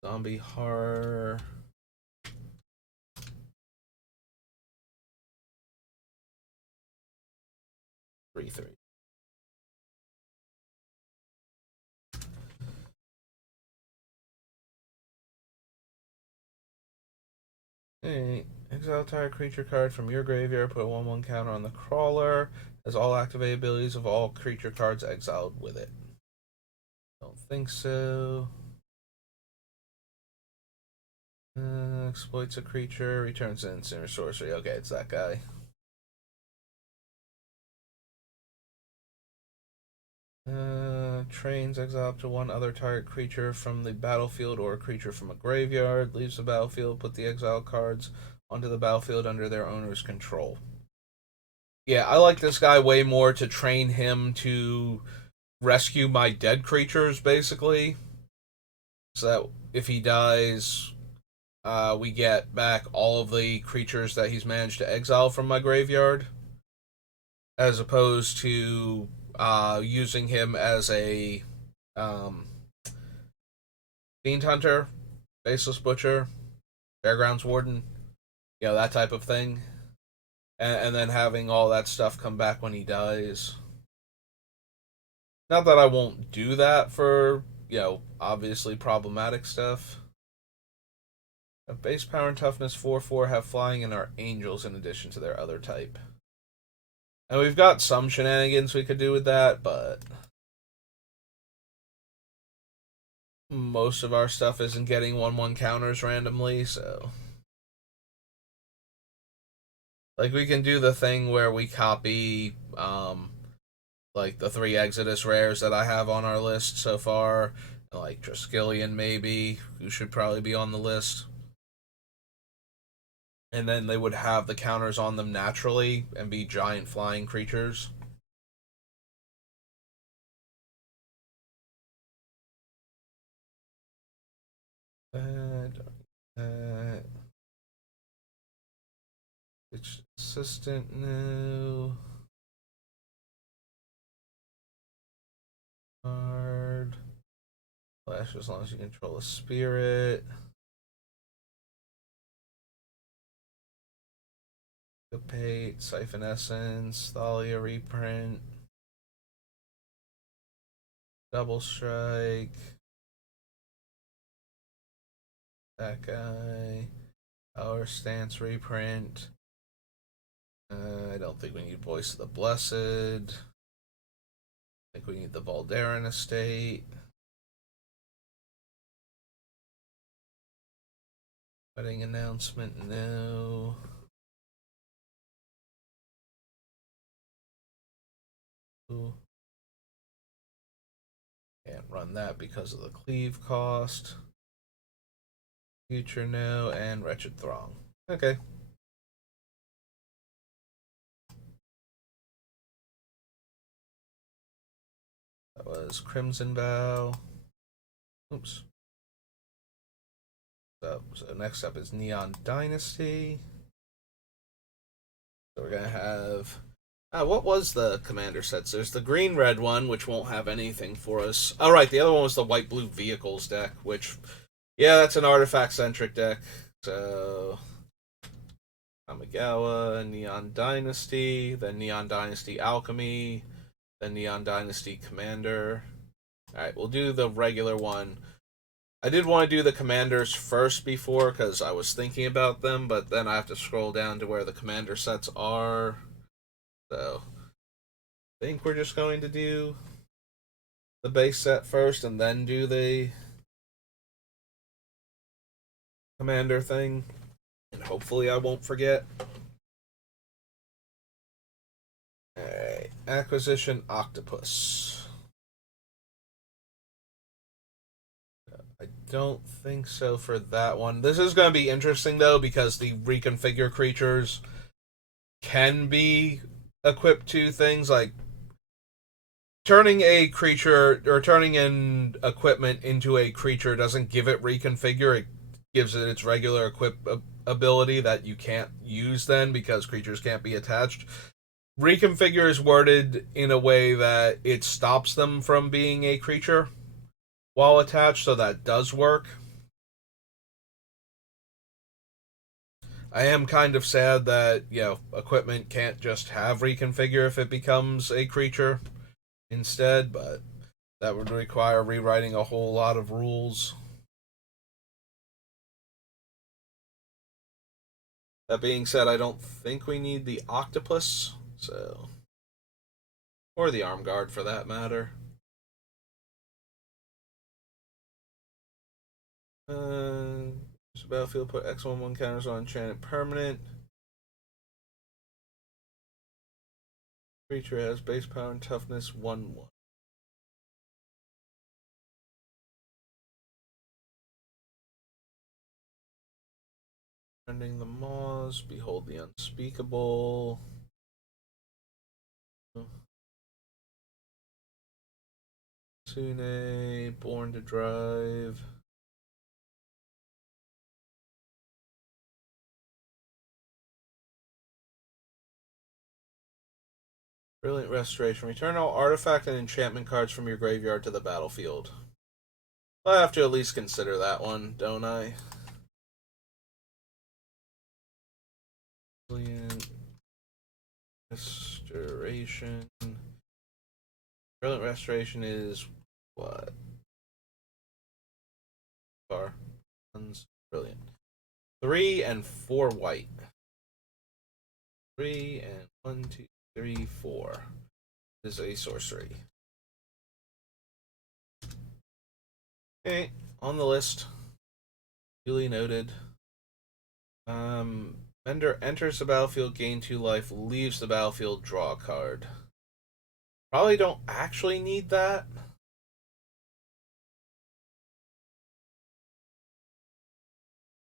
Zombie Horror. 3/3. Hey, exile target creature card from your graveyard. Put a 1/1 counter on the crawler. Has all activate abilities of all creature cards exiled with it. Don't think so. Exploits a creature. Returns an instant or sorcery. Okay, it's that guy. trains exile up to one other target creature from the battlefield or a creature from a graveyard. Leaves the battlefield. Put the exile cards onto the battlefield under their owner's control. Yeah, I like this guy way more to train him to rescue my dead creatures, basically. So that if he dies, we get back all of the creatures that he's managed to exile from my graveyard, as opposed to using him as a um, Fiend Hunter, Faceless Butcher, Fairgrounds Warden, that type of thing. And then having all that stuff come back when he dies. Not that I won't do that for, obviously problematic stuff. Have base power and toughness 4/4, have flying, and are angels in addition to their other type. And we've got some shenanigans we could do with that, but most of our stuff isn't getting 1/1 counters randomly, so. Like, we can do the thing where we copy, like, the 3 Exodus rares that I have on our list so far. Like, Triskelion, maybe, who should probably be on the list. And then they would have the counters on them naturally and be giant flying creatures. It's assistant, no. Card. Flash as long as you control a spirit. Dissipate, Siphon Essence, Thalia reprint. Double Strike. That guy. Power Stance reprint. I don't think we need Voice of the Blessed. I think we need the Valderan Estate. Wedding Announcement, no. Ooh. Can't run that because of the cleave cost. Future, no. And Wretched Throng. Okay. That was Crimson Vow. Oops. So next up is Neon Dynasty. So we're gonna have. What was the commander sets? There's the green-red one, which won't have anything for us. Oh, right, the other one was the white-blue vehicles deck, which, yeah, that's an artifact-centric deck. So, Kamigawa, Neon Dynasty, then Neon Dynasty Alchemy, then Neon Dynasty Commander. Alright, we'll do the regular one. I did want to do the commanders first before, because I was thinking about them, but then I have to scroll down to where the commander sets are. So, I think we're just going to do the base set first and then do the commander thing. And hopefully I won't forget. Alright, Acquisition Octopus. I don't think so for that one. This is going to be interesting, though, because the reconfigure creatures can be equipped to things like turning a creature or turning an equipment into a creature doesn't give it reconfigure. It gives it its regular equip ability that you can't use then because creatures can't be attached. Reconfigure is worded in a way that it stops them from being a creature while attached, so that does work. I am kind of sad that, equipment can't just have reconfigure if it becomes a creature instead, but that would require rewriting a whole lot of rules. That being said, I don't think we need the octopus, so. Or the arm guard for that matter. Battlefield, put X11 counters on enchanted permanent. Creature has base power and toughness 1/1. Bending the Maws, Behold the Unspeakable. Sune, Born to Drive. Brilliant Restoration. Return all artifact and enchantment cards from your graveyard to the battlefield. I have to at least consider that one, don't I? Brilliant Restoration. Brilliant Restoration is what? Car. Brilliant. 3 and 4 white. 3 and 1, 2, 3, 4. This is a sorcery. Okay, on the list. Duly noted. Vendor enters the battlefield, gain 2 life, leaves the battlefield, draw a card. Probably don't actually need that.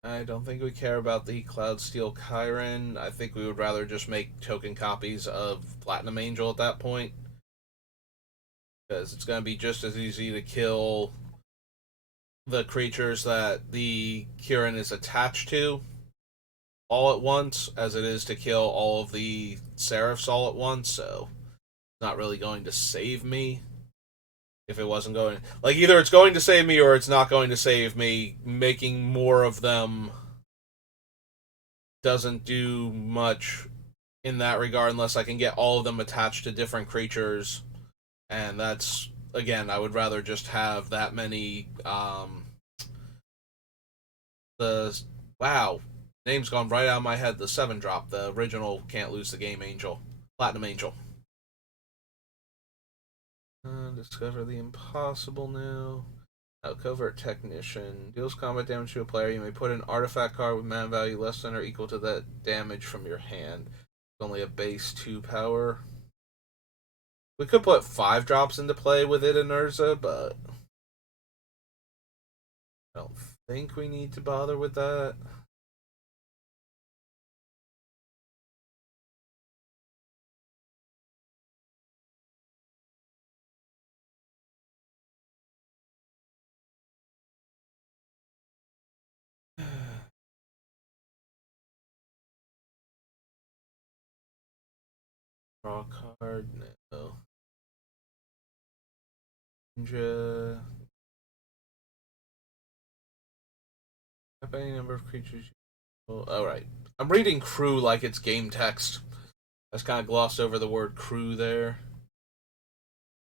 I don't think we care about the Cloudsteel Chiron. I think we would rather just make token copies of Platinum Angel at that point. Because it's going to be just as easy to kill the creatures that the Chiron is attached to all at once as it is to kill all of the Seraphs all at once, so it's not really going to save me. If it wasn't going... Like, either it's going to save me or it's not going to save me. Making more of them doesn't do much in that regard unless I can get all of them attached to different creatures. And that's... Again, I would rather just have that many... Wow. Name's gone right out of my head. The 7-drop. The original Can't Lose the Game Angel. Platinum Angel. Discover the Impossible now. Covert Technician. Deals combat damage to a player. You may put an artifact card with mana value less than or equal to that damage from your hand. It's only a base 2 power. We could put 5 drops into play with it in Urza, but I don't think we need to bother with that. Draw card, no. Ninja. Have any number of creatures. Alright. I'm reading crew like it's game text. I just kind of glossed over the word crew there.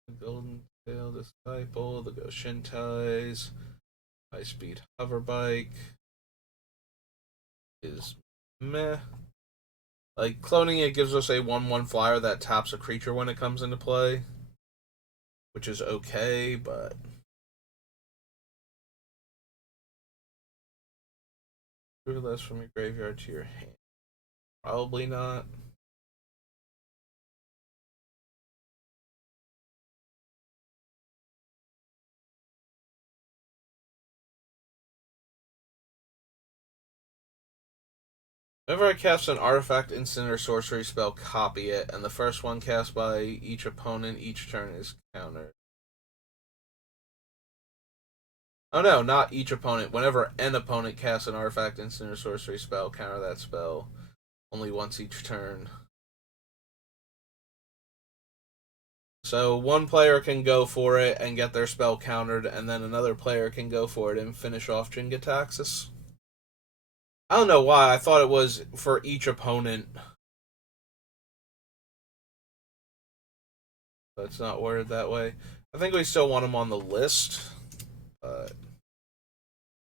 The Golden Tail Disciple, the Goshintais, High Speed Hover Bike is meh. Like, cloning it gives us a 1/1 flyer that taps a creature when it comes into play, which is okay, but drew less from your graveyard to your hand. Probably not. Whenever I cast an artifact, instant, or sorcery spell, copy it, and the first one cast by each opponent each turn is countered. Oh no, not each opponent. Whenever an opponent casts an artifact, instant, or sorcery spell, counter that spell only once each turn. So one player can go for it and get their spell countered, and then another player can go for it and finish off Jingataxis. I don't know why. I thought it was for each opponent. But it's not worded that way. I think we still want him on the list. But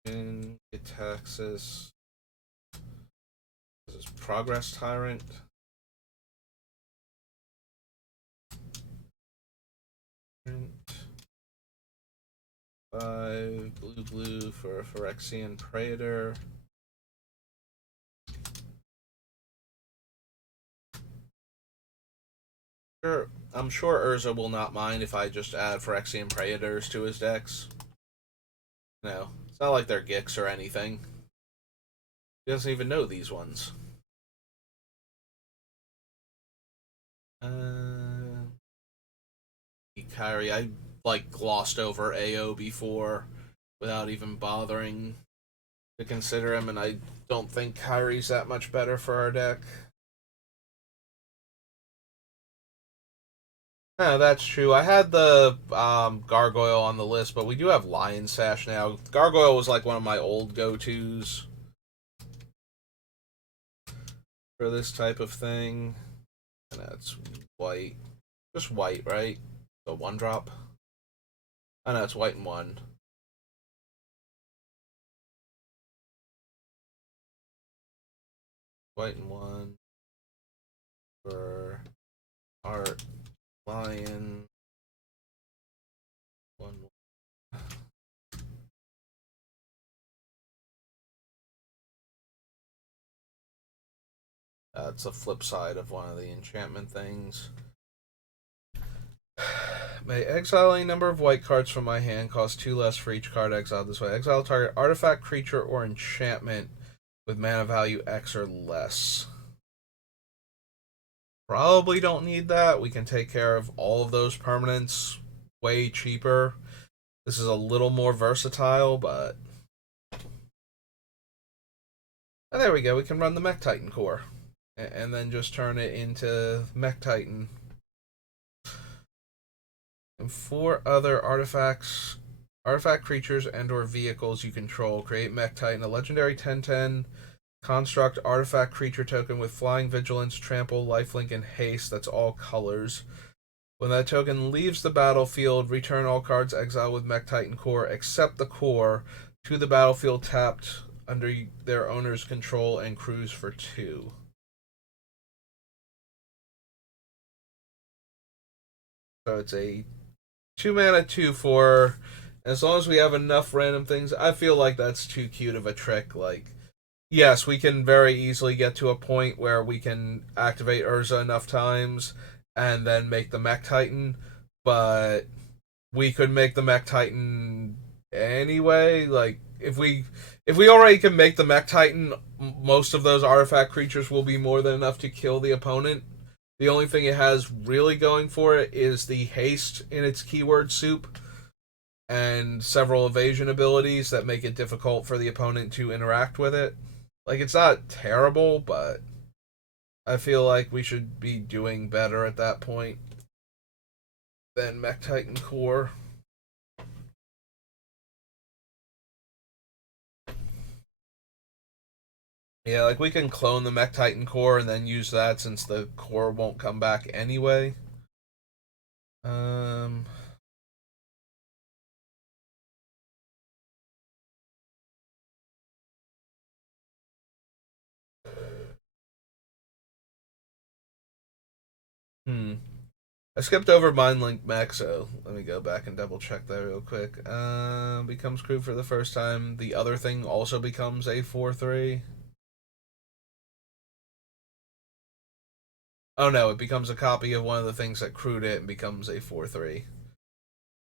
Jingataxis. This is Progress Tyrant. Five blue for a Phyrexian Praetor. Sure, I'm sure Urza will not mind if I just add Phyrexian Praetors to his decks. No, it's not like they're Gix or anything. He doesn't even know these ones. Uh, Kyrie, I like glossed over AO before without even bothering to consider him, and I don't think Kyrie's that much better for our deck. Yeah, that's true. I had the Gargoyle on the list, but we do have Lion Sash now. Gargoyle was like one of my old go-tos for this type of thing. And that's white. Just white, right? The one drop. I know it's white and one. White and one for art. Lion. One. That's a flip side of one of the enchantment things. May exile any number of white cards from my hand, cost 2 less for each card exiled this way. Exile target artifact, creature, or enchantment with mana value X or less. Probably don't need that. We can take care of all of those permanents way cheaper. This is a little more versatile, but... And there we go. We can run the Mech Titan core. And then just turn it into Mech Titan. And 4 other artifacts, artifact creatures, and or vehicles you control. Create Mech Titan, a legendary 10/10 construct artifact creature token with flying, vigilance, trample, lifelink, and haste. That's all colors. When that token leaves the battlefield, return all cards exiled with Mech Titan core except the core to the battlefield tapped under their owner's control and cruise for 2. So it's a 2 mana 2/4. As long as we have enough random things, I feel like that's too cute of a trick. Like, yes, we can very easily get to a point where we can activate Urza enough times and then make the Mech Titan, but we could make the Mech Titan anyway. Like, if we already can make the Mech Titan, most of those artifact creatures will be more than enough to kill the opponent. The only thing it has really going for it is the haste in its keyword soup and several evasion abilities that make it difficult for the opponent to interact with it. Like, it's not terrible, but I feel like we should be doing better at that point than Mech Titan Core. Yeah, like we can clone the Mech Titan Core and then use that since the core won't come back anyway. Um, hmm. I skipped over Mindlink Mech, so let me go back and double check that real quick. Becomes crew for the first time. The other thing also becomes a 4/3. Oh no, it becomes a copy of one of the things that crewed it and becomes a 4/3.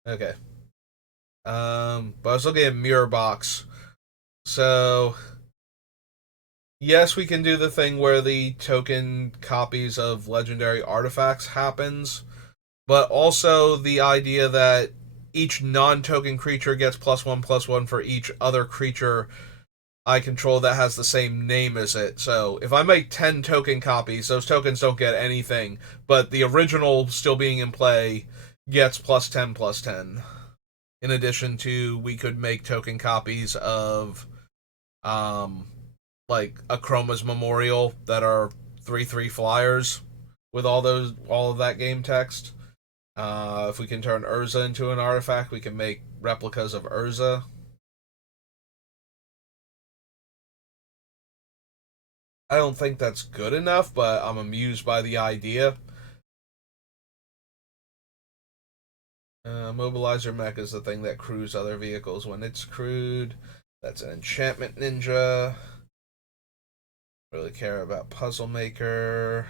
Okay. But I was looking at Mirror Box. So yes, we can do the thing where the token copies of legendary artifacts happens, but also the idea that each non-token creature gets +1/+1 for each other creature I control that has the same name as it. So if I make 10 token copies, those tokens don't get anything, but the original still being in play gets +10/+10. In addition to, we could make token copies of um like a Chroma's Memorial that are 3/3 flyers with all of that game text. If we can turn Urza into an artifact, we can make replicas of Urza. I don't think that's good enough, but I'm amused by the idea. Mobilizer Mech is the thing that crews other vehicles. When it's crewed, that's an enchantment ninja. Really care about Puzzle Maker.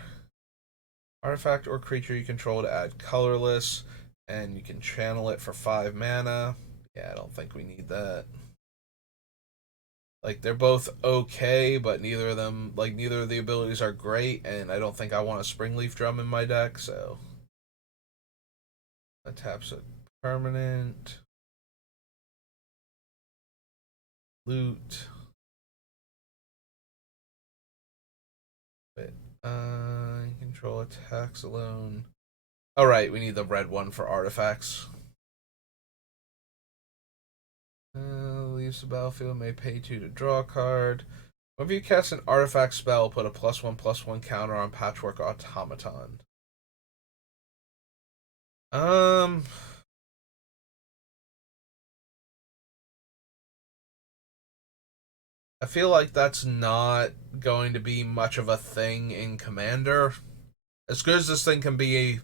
Artifact or creature you control to add colorless, and you can channel it for 5 mana. Yeah, I don't think we need that. Like they're both okay, but neither of the abilities are great, and I don't think I want a Springleaf Drum in my deck, so that taps a permanent. Loot. Wait, control attacks alone. Alright, we need the red one for artifacts. Leaves the battlefield, may pay 2 to draw a card. Whenever you cast an artifact spell, put a +1/+1 counter on Patchwork Automaton. Um, I feel like that's not going to be much of a thing in Commander. As good as this thing can be,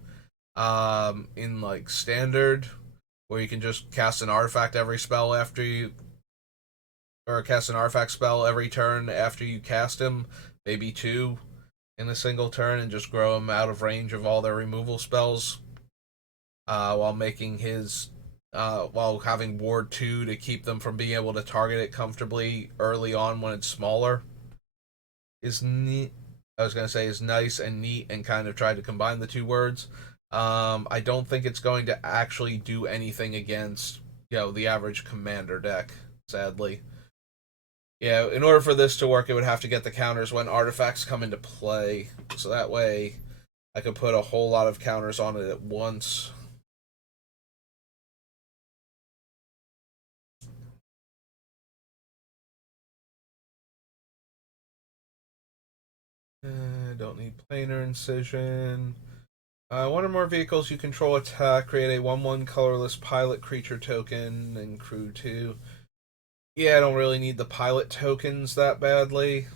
in like Standard, where you can just cast an artifact every spell after you, or cast an artifact spell every turn after you cast him, maybe two in a single turn, and just grow him out of range of all their removal spells, while making his while having Ward 2 to keep them from being able to target it comfortably early on when it's smaller is neat. I was gonna say is nice and neat, and kind of tried to combine the two words. I don't think it's going to actually do anything against the average Commander deck, sadly. Yeah, in order for this to work, it would have to get the counters when artifacts come into play. So that way, I could put a whole lot of counters on it at once. Don't need planar incision. One or more vehicles you control attack, create a 1/1 colorless pilot creature token and crew 2. Yeah, I don't really need the pilot tokens that badly.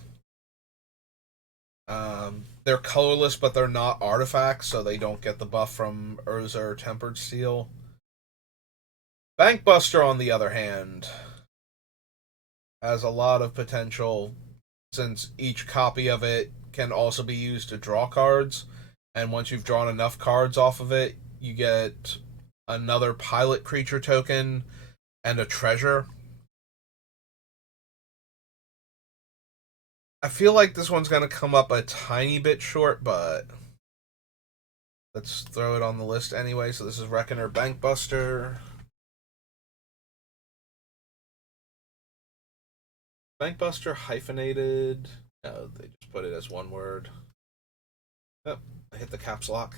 They're colorless, but they're not artifacts, so they don't get the buff from Urza or Tempered Steel. Bankbuster, on the other hand, has a lot of potential, since each copy of it can also be used to draw cards, and once you've drawn enough cards off of it, you get another pilot creature token and a treasure. I feel like this one's going to come up a tiny bit short, but let's throw it on the list anyway. So this is Reckoner Bankbuster. Bankbuster hyphenated. No, they just put it as one word. Yep, I hit the caps lock.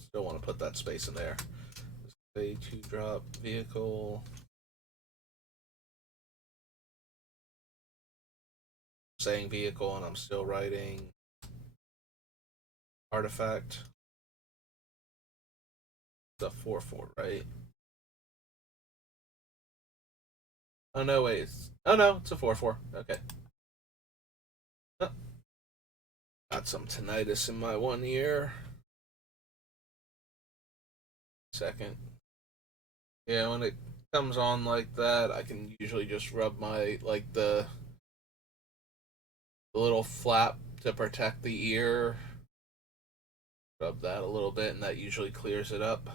Still want to put that space in there. A 2-drop vehicle. Saying vehicle, and I'm still writing artifact. It's a 4/4, right? Oh no, wait. Oh no, it's a 4/4. Okay. Oh, got some tinnitus in my one ear. Second. Yeah, when it comes on like that, I can usually just rub my the little flap to protect the ear. Rub that a little bit, and that usually clears it up.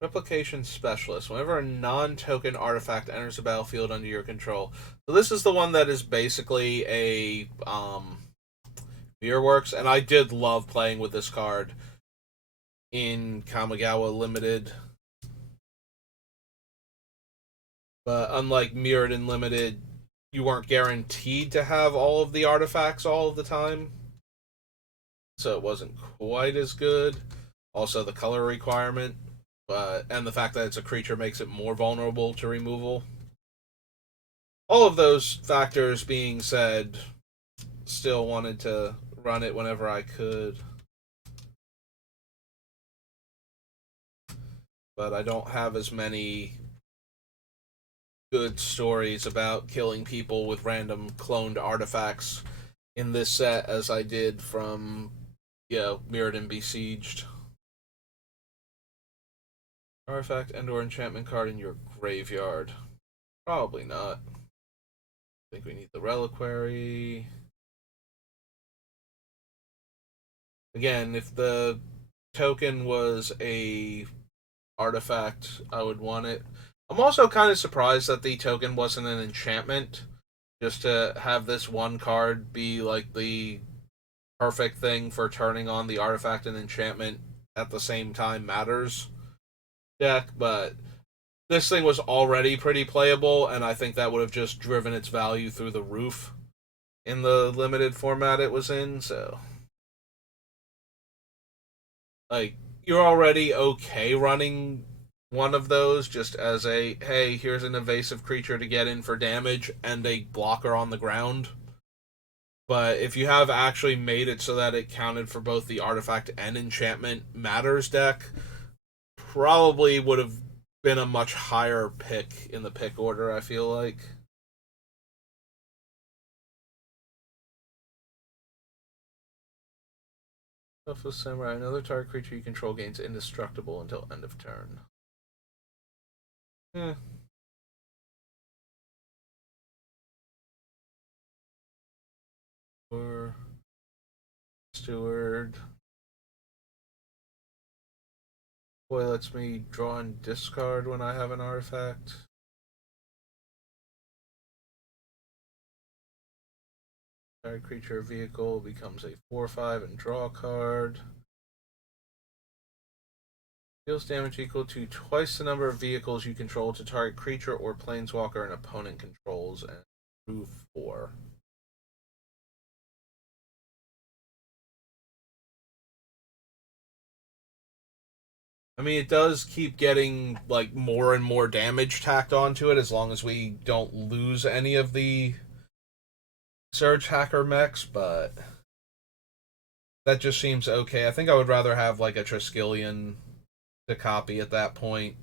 Replication Specialist. Whenever a non-token artifact enters the battlefield under your control. So this is the one that is basically a Mirrorworks, and I did love playing with this card in Kamigawa Limited. But unlike Mirrored and Limited, you weren't guaranteed to have all of the artifacts all of the time. So it wasn't quite as good. Also, the color requirement, and the fact that it's a creature makes it more vulnerable to removal. All of those factors being said, still wanted to run it whenever I could. But I don't have as many good stories about killing people with random cloned artifacts in this set as I did from, Mirrored and Besieged. Artifact and/or enchantment card in your graveyard. Probably not. I think we need the Reliquary. Again, if the token was a artifact, I would want it. I'm also kind of surprised that the token wasn't an enchantment. Just to have this one card be like the perfect thing for turning on the artifact and enchantment at the same time matters deck, but this thing was already pretty playable, and I think that would have just driven its value through the roof in the limited format it was in, so like you're already okay running one of those just as a hey, here's an evasive creature to get in for damage and a blocker on the ground. But if you have actually made it so that it counted for both the artifact and enchantment matters deck, probably would have been a much higher pick in the pick order, I feel like. Selfless Samurai, another target creature you control gains indestructible until end of turn. Eh. Or Steward. Boy lets me draw and discard when I have an artifact. Target creature or vehicle becomes a 4/5 and draw a card. Deals damage equal to twice the number of vehicles you control to target creature or planeswalker an opponent controls and move 4. I mean, it does keep getting like more and more damage tacked onto it as long as we don't lose any of the Surge Hacker mechs, but that just seems okay. I think I would rather have like a Triskelion to copy at that point,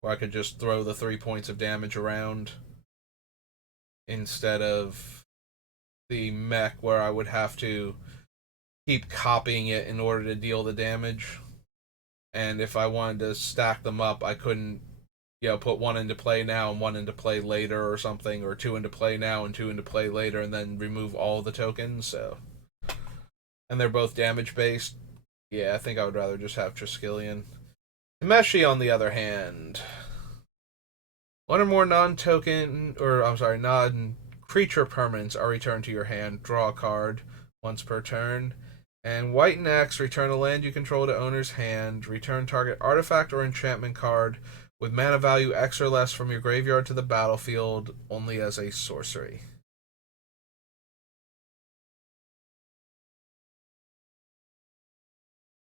where I could just throw the 3 points of damage around instead of the mech where I would have to keep copying it in order to deal the damage. And if I wanted to stack them up, I couldn't, put one into play now and one into play later or something, or two into play now and two into play later, and then remove all the tokens. So, and they're both damage based. Yeah, I think I would rather just have Triskelion. Temeshi, on the other hand, one or more non-creature permanents are returned to your hand. Draw a card once per turn. And White and X, return a land you control to owner's hand. Return target artifact or enchantment card with mana value X or less from your graveyard to the battlefield, only as a sorcery.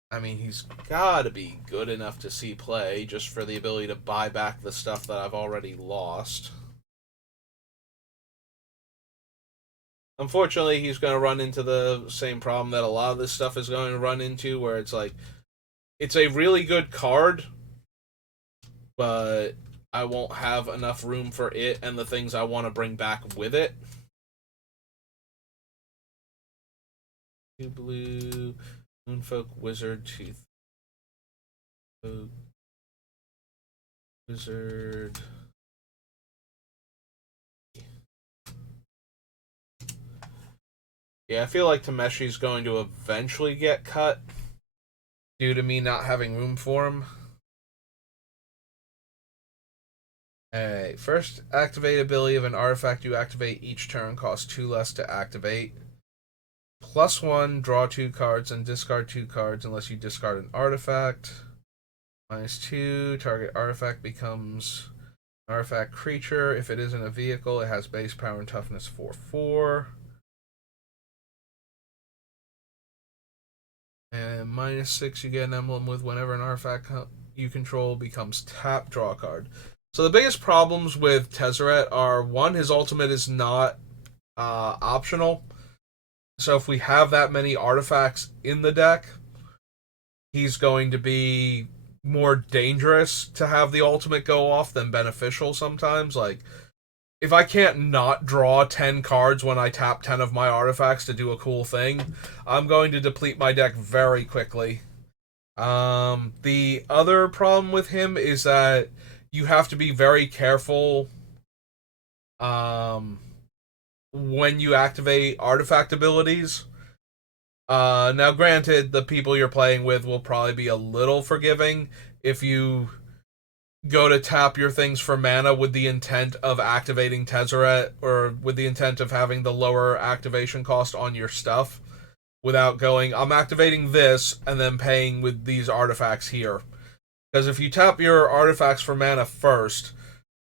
I mean, he's gotta be good enough to see play just for the ability to buy back the stuff that I've already lost. Unfortunately, he's going to run into the same problem that a lot of this stuff is going to run into, where it's like, it's a really good card, but I won't have enough room for it and the things I want to bring back with it. 2 blue, Moonfolk Wizard, Tooth. Wizard. Yeah, I feel like Temeshi's going to eventually get cut due to me not having room for him. Alright, first activate ability of an artifact you activate each turn costs 2 less to activate. +1, draw 2 cards and discard 2 cards unless you discard an artifact. -2, target artifact becomes an artifact creature. If it isn't a vehicle, it has base power and toughness 4/4. And -6, you get an emblem with whenever an artifact you control becomes tap, draw a card. So the biggest problems with Tezzeret are, one, his ultimate is not optional. So if we have that many artifacts in the deck, he's going to be more dangerous to have the ultimate go off than beneficial sometimes. Like, if I can't not draw 10 cards when I tap 10 of my artifacts to do a cool thing, I'm going to deplete my deck very quickly. The other problem with him is that you have to be very careful when you activate artifact abilities, Now, granted, the people you're playing with will probably be a little forgiving if you go to tap your things for mana with the intent of activating Tezzeret, or with the intent of having the lower activation cost on your stuff, without going, I'm activating this and then paying with these artifacts here. Because if you tap your artifacts for mana first,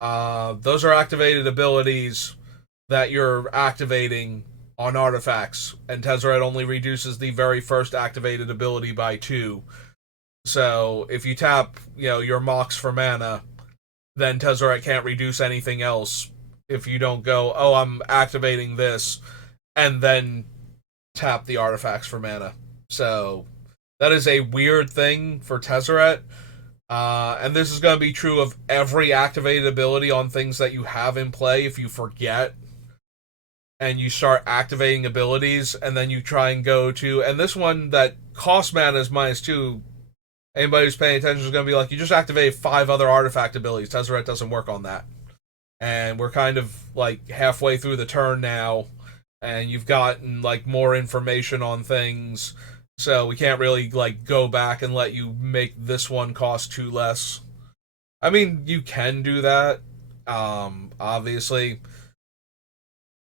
those are activated abilities that you're activating on artifacts, and Tezzeret only reduces the very first activated ability by 2. So if you tap, your Mox for mana, then Tezzeret can't reduce anything else if you don't go, oh, I'm activating this, and then tap the artifacts for mana. So that is a weird thing for Tezzeret. And this is going to be true of every activated ability on things that you have in play. If you forget and you start activating abilities, and then you try and go to, and this one that cost mana is -2. Anybody who's paying attention is going to be like, you just activate 5 other artifact abilities. Tezzeret doesn't work on that. And we're kind of like halfway through the turn now, and you've gotten like more information on things, so we can't really like go back and let you make this one cost 2 less. I mean, you can do that, obviously,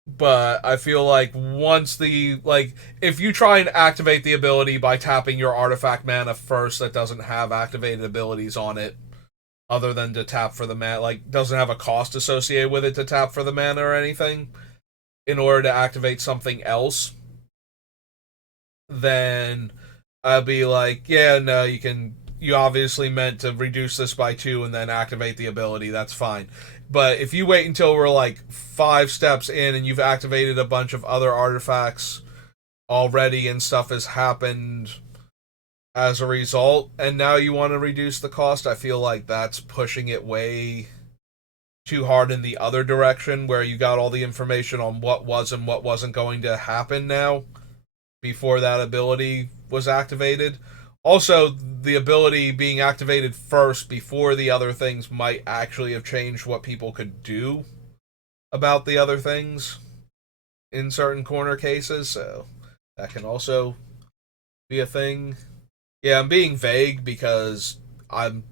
but I feel like once the like if you try and activate the ability by tapping your artifact mana first that doesn't have activated abilities on it, other than to tap for the mana, like doesn't have a cost associated with it to tap for the mana or anything, in order to activate something else, then I'll be like, yeah, no, you obviously meant to reduce this by 2 and then activate the ability, that's fine. But if you wait until we're like 5 steps in and you've activated a bunch of other artifacts already and stuff has happened as a result, and now you want to reduce the cost, I feel like that's pushing it way too hard in the other direction, where you got all the information on what was and what wasn't going to happen now before that ability was activated. Also, the ability being activated first before the other things might actually have changed what people could do about the other things in certain corner cases, so that can also be a thing. Yeah, I'm being vague because I'm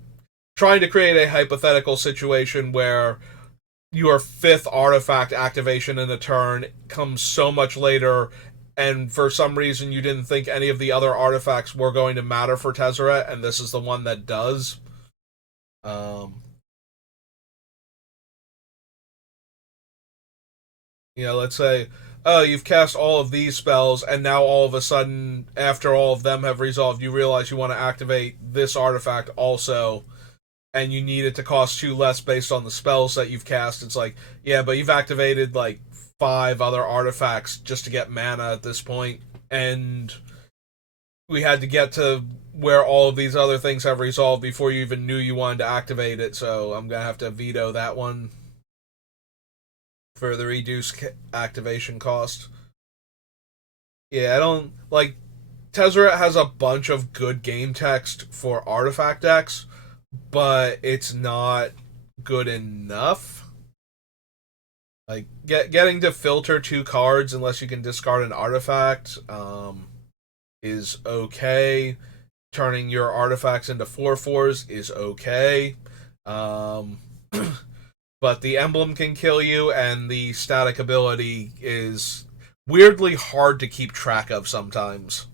trying to create a hypothetical situation where your 5th artifact activation in the turn comes so much later, and for some reason you didn't think any of the other artifacts were going to matter for Tezzeret, and this is the one that does. Um, let's say, oh, you've cast all of these spells, and now all of a sudden, after all of them have resolved, you realize you want to activate this artifact also, and you need it to cost 2 less based on the spells that you've cast. It's like, yeah, but you've activated like 5 other artifacts just to get mana at this point, and we had to get to where all of these other things have resolved before you even knew you wanted to activate it, so I'm gonna have to veto that one for the reduced activation cost. Yeah, I don't like. Tezzeret has a bunch of good game text for artifact decks, but it's not good enough. Like getting to filter 2 cards unless you can discard an artifact is okay. Turning your artifacts into 4/4s is okay. Um, but the emblem can kill you, and the static ability is weirdly hard to keep track of sometimes.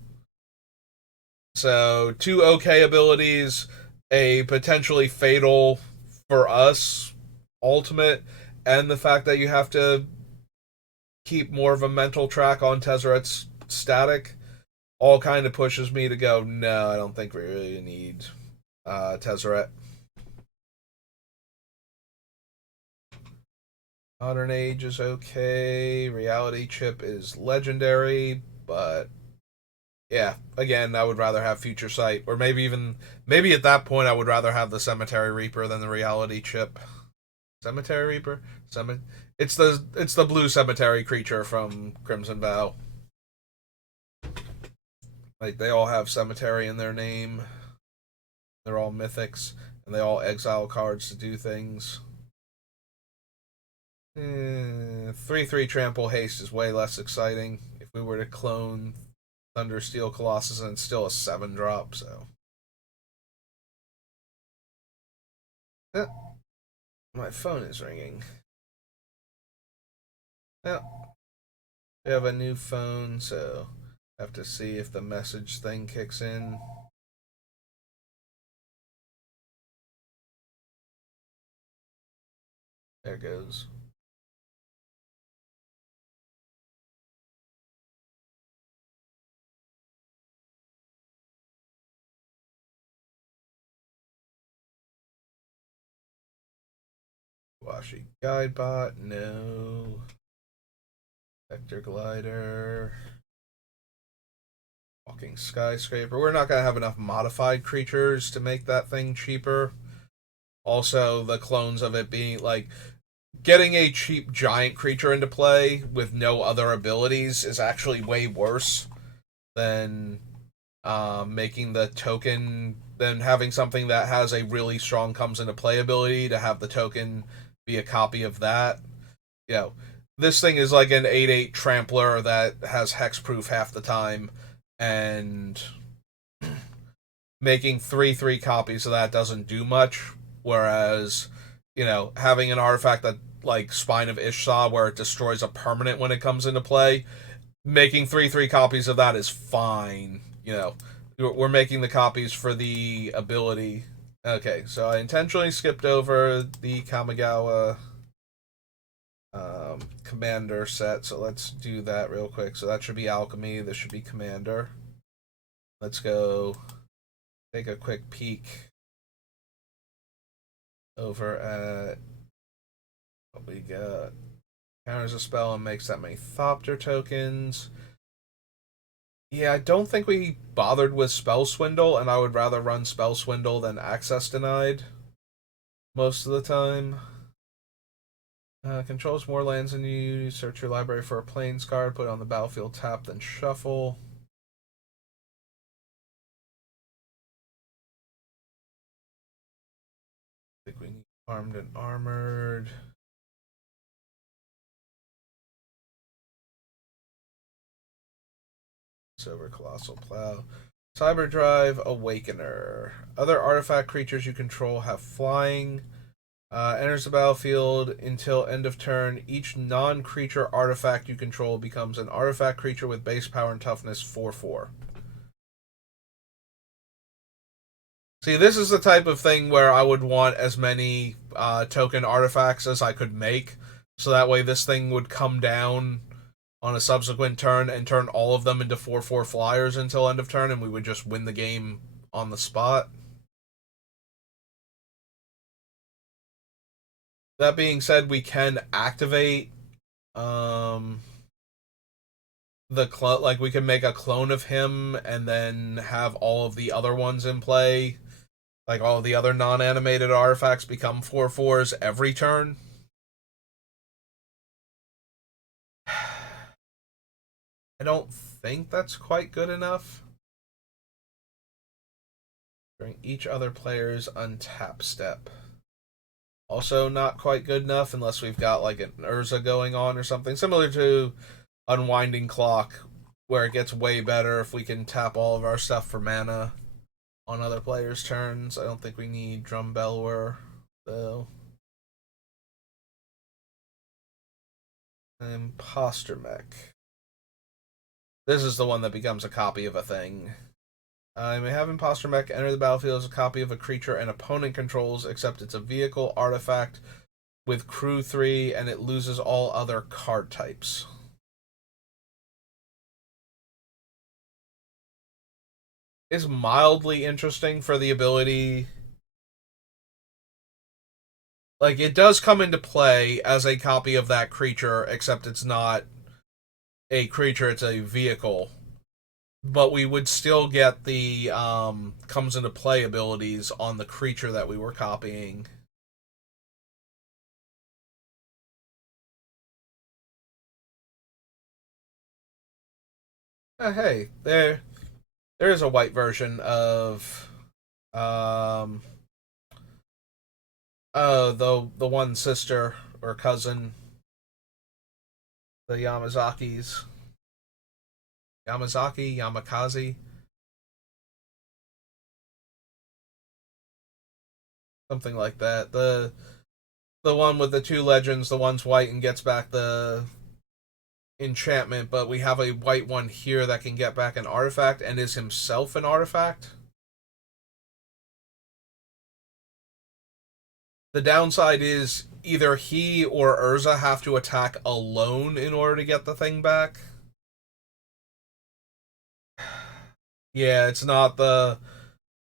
So, 2 okay abilities, a potentially fatal for us ultimate, and the fact that you have to keep more of a mental track on Tezzeret's static all kind of pushes me to go, no, I don't think we really need Tezzeret. Modern Age is okay. Reality Chip is legendary, but yeah, again, I would rather have Future Sight, or maybe at that point I would rather have the Cemetery Reaper than the Reality Chip. Cemetery Reaper, it's the blue cemetery creature from Crimson Vow. Like they all have cemetery in their name. They're all mythics, and they all exile cards to do things. 3/3 trample haste is way less exciting. If we were to clone Thundersteel Colossus, and it's still a 7 drop, so. Yeah, my phone is ringing. Yeah, we have a new phone, so I have to see if the message thing kicks in. There it goes. Washi Guidebot, no. Vector Glider. Walking Skyscraper. We're not going to have enough modified creatures to make that thing cheaper. Also, the clones of it being like getting a cheap giant creature into play with no other abilities is actually way worse than making the token, than having something that has a really strong comes into play ability to have the token be a copy of that. You know, this thing is like an 8/8 trampler that has hexproof half the time, and making 3/3 copies of that doesn't do much. Whereas, having an artifact that like Spine of Ishsa where it destroys a permanent when it comes into play, making 3/3 copies of that is fine. We're making the copies for the ability. Okay, so I intentionally skipped over the Kamigawa commander set, so let's do that real quick. So that should be alchemy, this should be commander. Let's go take a quick peek over at what we got. Counters a spell and makes that many Thopter tokens. Yeah, I don't think we bothered with Spell Swindle, and I would rather run Spell Swindle than Access Denied most of the time. Controls more lands than you. Search your library for a Plains card, put it on the battlefield, tap, then shuffle. I think we need Armed and Armored. Silver Colossal Plow. Cyber Drive, Awakener. Other artifact creatures you control have flying. Enters the battlefield until end of turn. Each non-creature artifact you control becomes an artifact creature with base power and toughness 4/4. See, this is the type of thing where I would want as many token artifacts as I could make, so that way this thing would come down on a subsequent turn and turn all of them into 4/4 flyers until end of turn, and we would just win the game on the spot. That being said, we can activate the like we can make a clone of him and then have all of the other ones in play, like all of the other non-animated artifacts become 4/4s every turn. I don't think that's quite good enough. During each other player's untap step. Also not quite good enough unless we've got like an Urza going on or something. Similar to Unwinding Clock, where it gets way better if we can tap all of our stuff for mana on other players' turns. I don't think we need Drum Bellower, though. Imposter Mech. This is the one that becomes a copy of a thing. You may have Imposter Mech enter the battlefield as a copy of a creature an opponent controls, except it's a vehicle artifact with crew 3, and it loses all other card types. It's mildly interesting for the ability. Like, it does come into play as a copy of that creature, except it's not a creature, it's a vehicle. But we would still get the comes into play abilities on the creature that we were copying. Hey, there is a white version of the one sister or cousin, the Yamazakis. Yamakaze, something like that. The one with the two legends, the one's white and gets back the enchantment, but we have a white one here that can get back an artifact and is himself an artifact. The downside is either he or Urza have to attack alone in order to get the thing back. Yeah, it's not the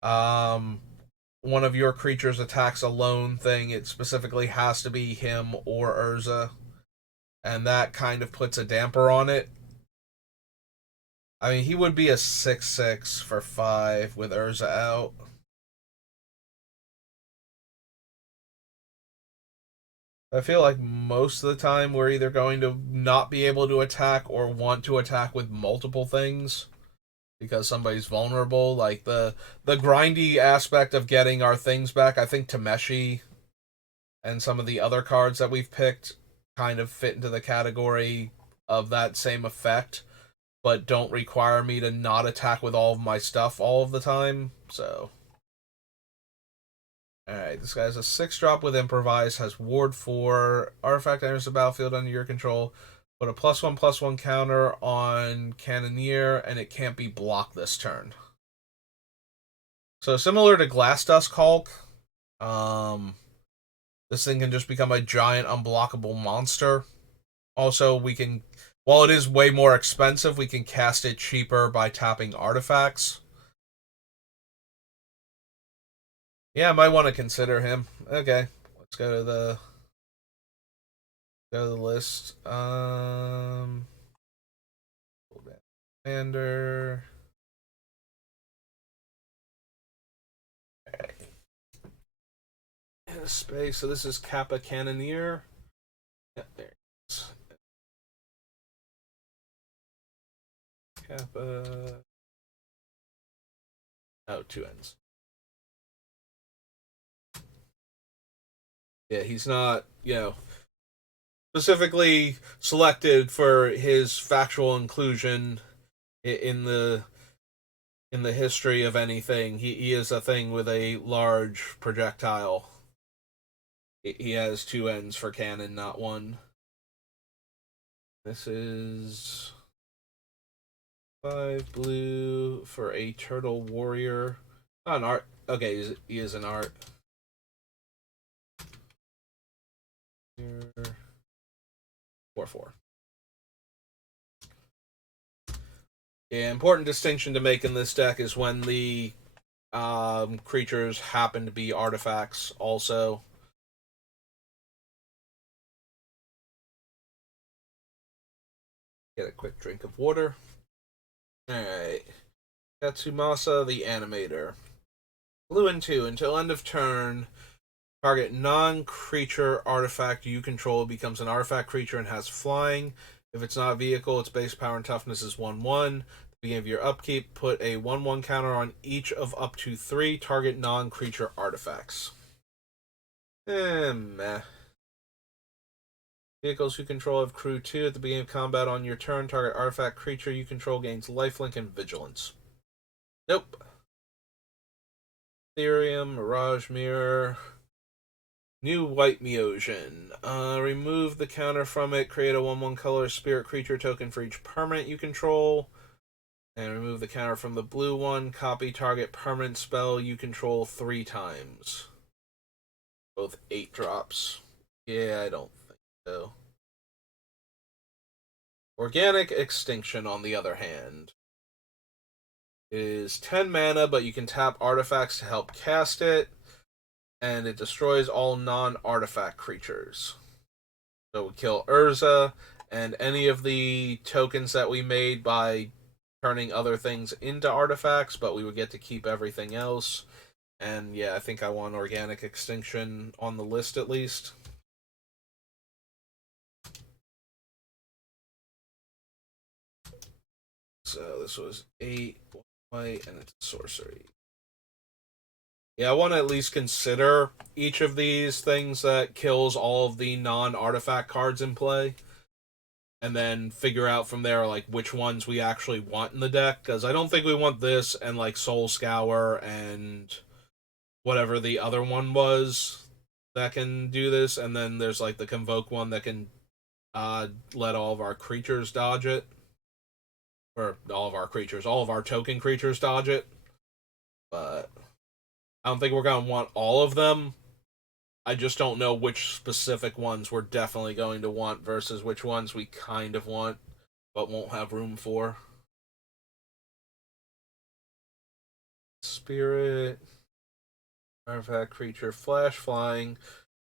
um one of your creatures attacks alone thing. It specifically has to be him or Urza, and that kind of puts a damper on it. I mean, he would be a 6/6 for 5 with Urza out. I feel like most of the time we're either going to not be able to attack or want to attack with multiple things because somebody's vulnerable. Like the grindy aspect of getting our things back, I think Tameshi and some of the other cards that we've picked kind of fit into the category of that same effect, but don't require me to not attack with all of my stuff all of the time. So, alright, this guy's a 6-drop with Improvise, has Ward 4, artifact enters the battlefield under your control. Put a +1/+1 counter on Cannoneer, and it can't be blocked this turn. So similar to Glass Dust Hulk, this thing can just become a giant unblockable monster. Also, we can, while it is way more expensive, we can cast it cheaper by tapping artifacts. Yeah, I might want to consider him. Okay, let's go to the list. Commander. Space. So this is Kappa Cannoneer. Yeah, there it is. Kappa. Oh, 2 ends. Yeah, he's not, specifically selected for his factual inclusion in the history of anything. He is a thing with a large projectile. He has 2 ends for cannon, not 1. This is 5 blue for a turtle warrior. Oh, an art. Okay, he is an art. 4/4. Yeah, important distinction to make in this deck is when the creatures happen to be artifacts also. Get a quick drink of water. Alright. Katsumasa the Animator. Blue and 2. Until end of turn, target non-creature artifact you control becomes an artifact creature and has flying. If it's not a vehicle, its base power and toughness is 1/1. At the beginning of your upkeep, put a 1/1 counter on each of up to 3 target non-creature artifacts. Meh. Vehicles you control have crew 2. At the beginning of combat on your turn, target artifact creature you control gains lifelink and vigilance. Nope. Ethereum, Mirage Mirror. New White Meosian. Remove the counter from it. Create a 1/1 color spirit creature token for each permanent you control. And remove the counter from the blue one. Copy target permanent spell you control 3 times. Both 8 drops. Yeah, I don't think so. Organic Extinction, on the other hand, is 10 mana, but you can tap artifacts to help cast it, and it destroys all non-artifact creatures. So we kill Urza and any of the tokens that we made by turning other things into artifacts, but we would get to keep everything else. And yeah, I think I want Organic Extinction on the list at least. So this was 8 white, and it's sorcery. Yeah, I want to at least consider each of these things that kills all of the non-artifact cards in play. and then figure out from there like which ones we actually want in the deck. Because I don't think we want this and like Soul Scour and whatever the other one was that can do this, and then there's like the Convoke one that can let all of our creatures dodge it, or all of our token creatures dodge it. But I don't think we're gonna want all of them. I just don't know which specific ones we're definitely going to want versus which ones we kind of want but won't have room for. Spirit, artifact creature, flash flying.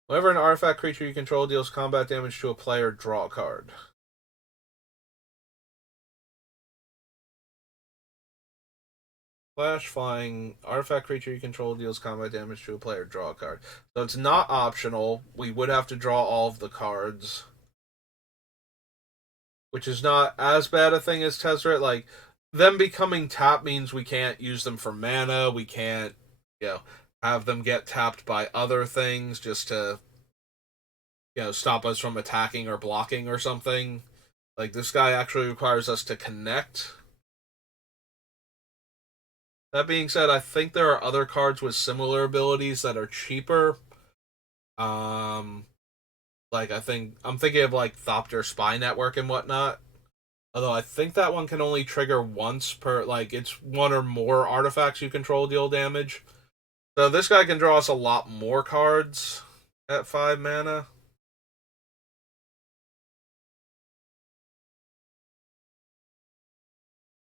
Whenever an artifact creature you control deals combat damage to a player, draw a card. Flash flying, artifact creature you control deals combat damage to a player, draw a card. So it's not optional. We would have to draw all of the cards, which is not as bad a thing as Tezzeret. Like, them becoming tapped means we can't use them for mana. We can't, you know, have them get tapped by other things just to, stop us from attacking or blocking or something. Like, this guy actually requires us to connect. That being said, I think there are other cards with similar abilities that are cheaper. Um, like I'm thinking of like Thopter Spy Network and whatnot. Although I think that one can only trigger once per, like, it's one or more artifacts you control deal damage. So this guy can draw us a lot more cards at 5 mana.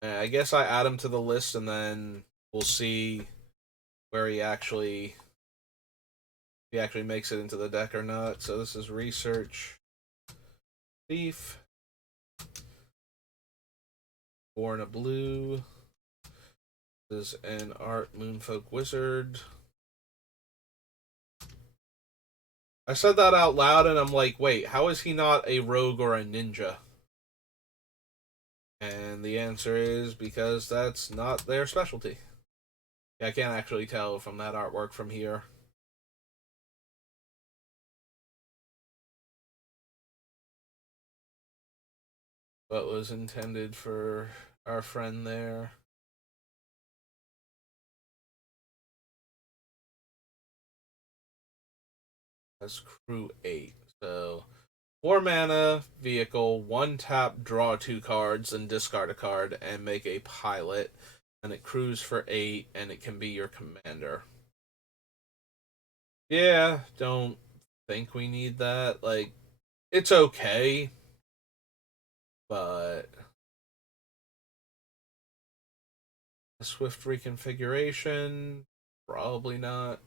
I guess I add him to the list and then we'll see where he actually makes it into the deck or not. So this is Research Thief. Born a Blue. This is an Art Moonfolk Wizard. I said that out loud and I'm like, wait, how is he not a rogue or a ninja? And the answer is because that's not their specialty. Yeah, I can't actually tell from that artwork from here. What was intended for our friend there. That's crew 8. So 4 mana, vehicle, 1 tap, draw 2 cards, and discard a card, and make a pilot. And it crews for 8, and it can be your commander. Yeah, don't think we need that. Like, it's okay, but a swift reconfiguration, probably not.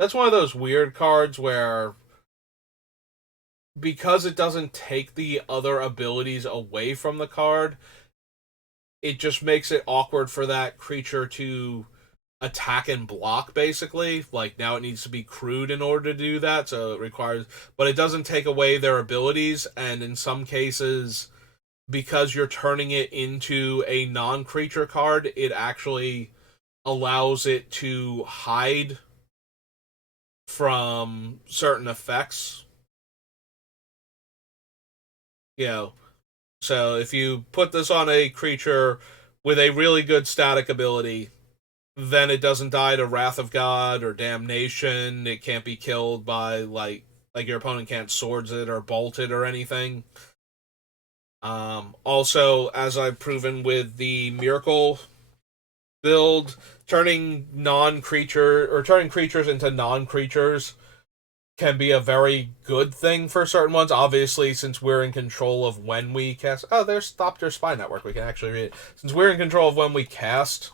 That's one of those weird cards where, because it doesn't take the other abilities away from the card, it just makes it awkward for that creature to attack and block, basically. Like, now it needs to be crewed in order to do that, so it requires, but it doesn't take away their abilities, and in some cases, because you're turning it into a non-creature card, it actually allows it to hide from certain effects. You know, so if you put this on a creature with a really good static ability, then it doesn't die to Wrath of God or Damnation. It can't be killed by like your opponent can't swords it or bolt it or anything. Also, as I've proven with the Miracle build, turning creatures into non-creatures can be a very good thing for certain ones. Obviously, since we're in control of when we cast. Oh, there's Thopter Spy Network. We can actually read it. Since we're in control of when we cast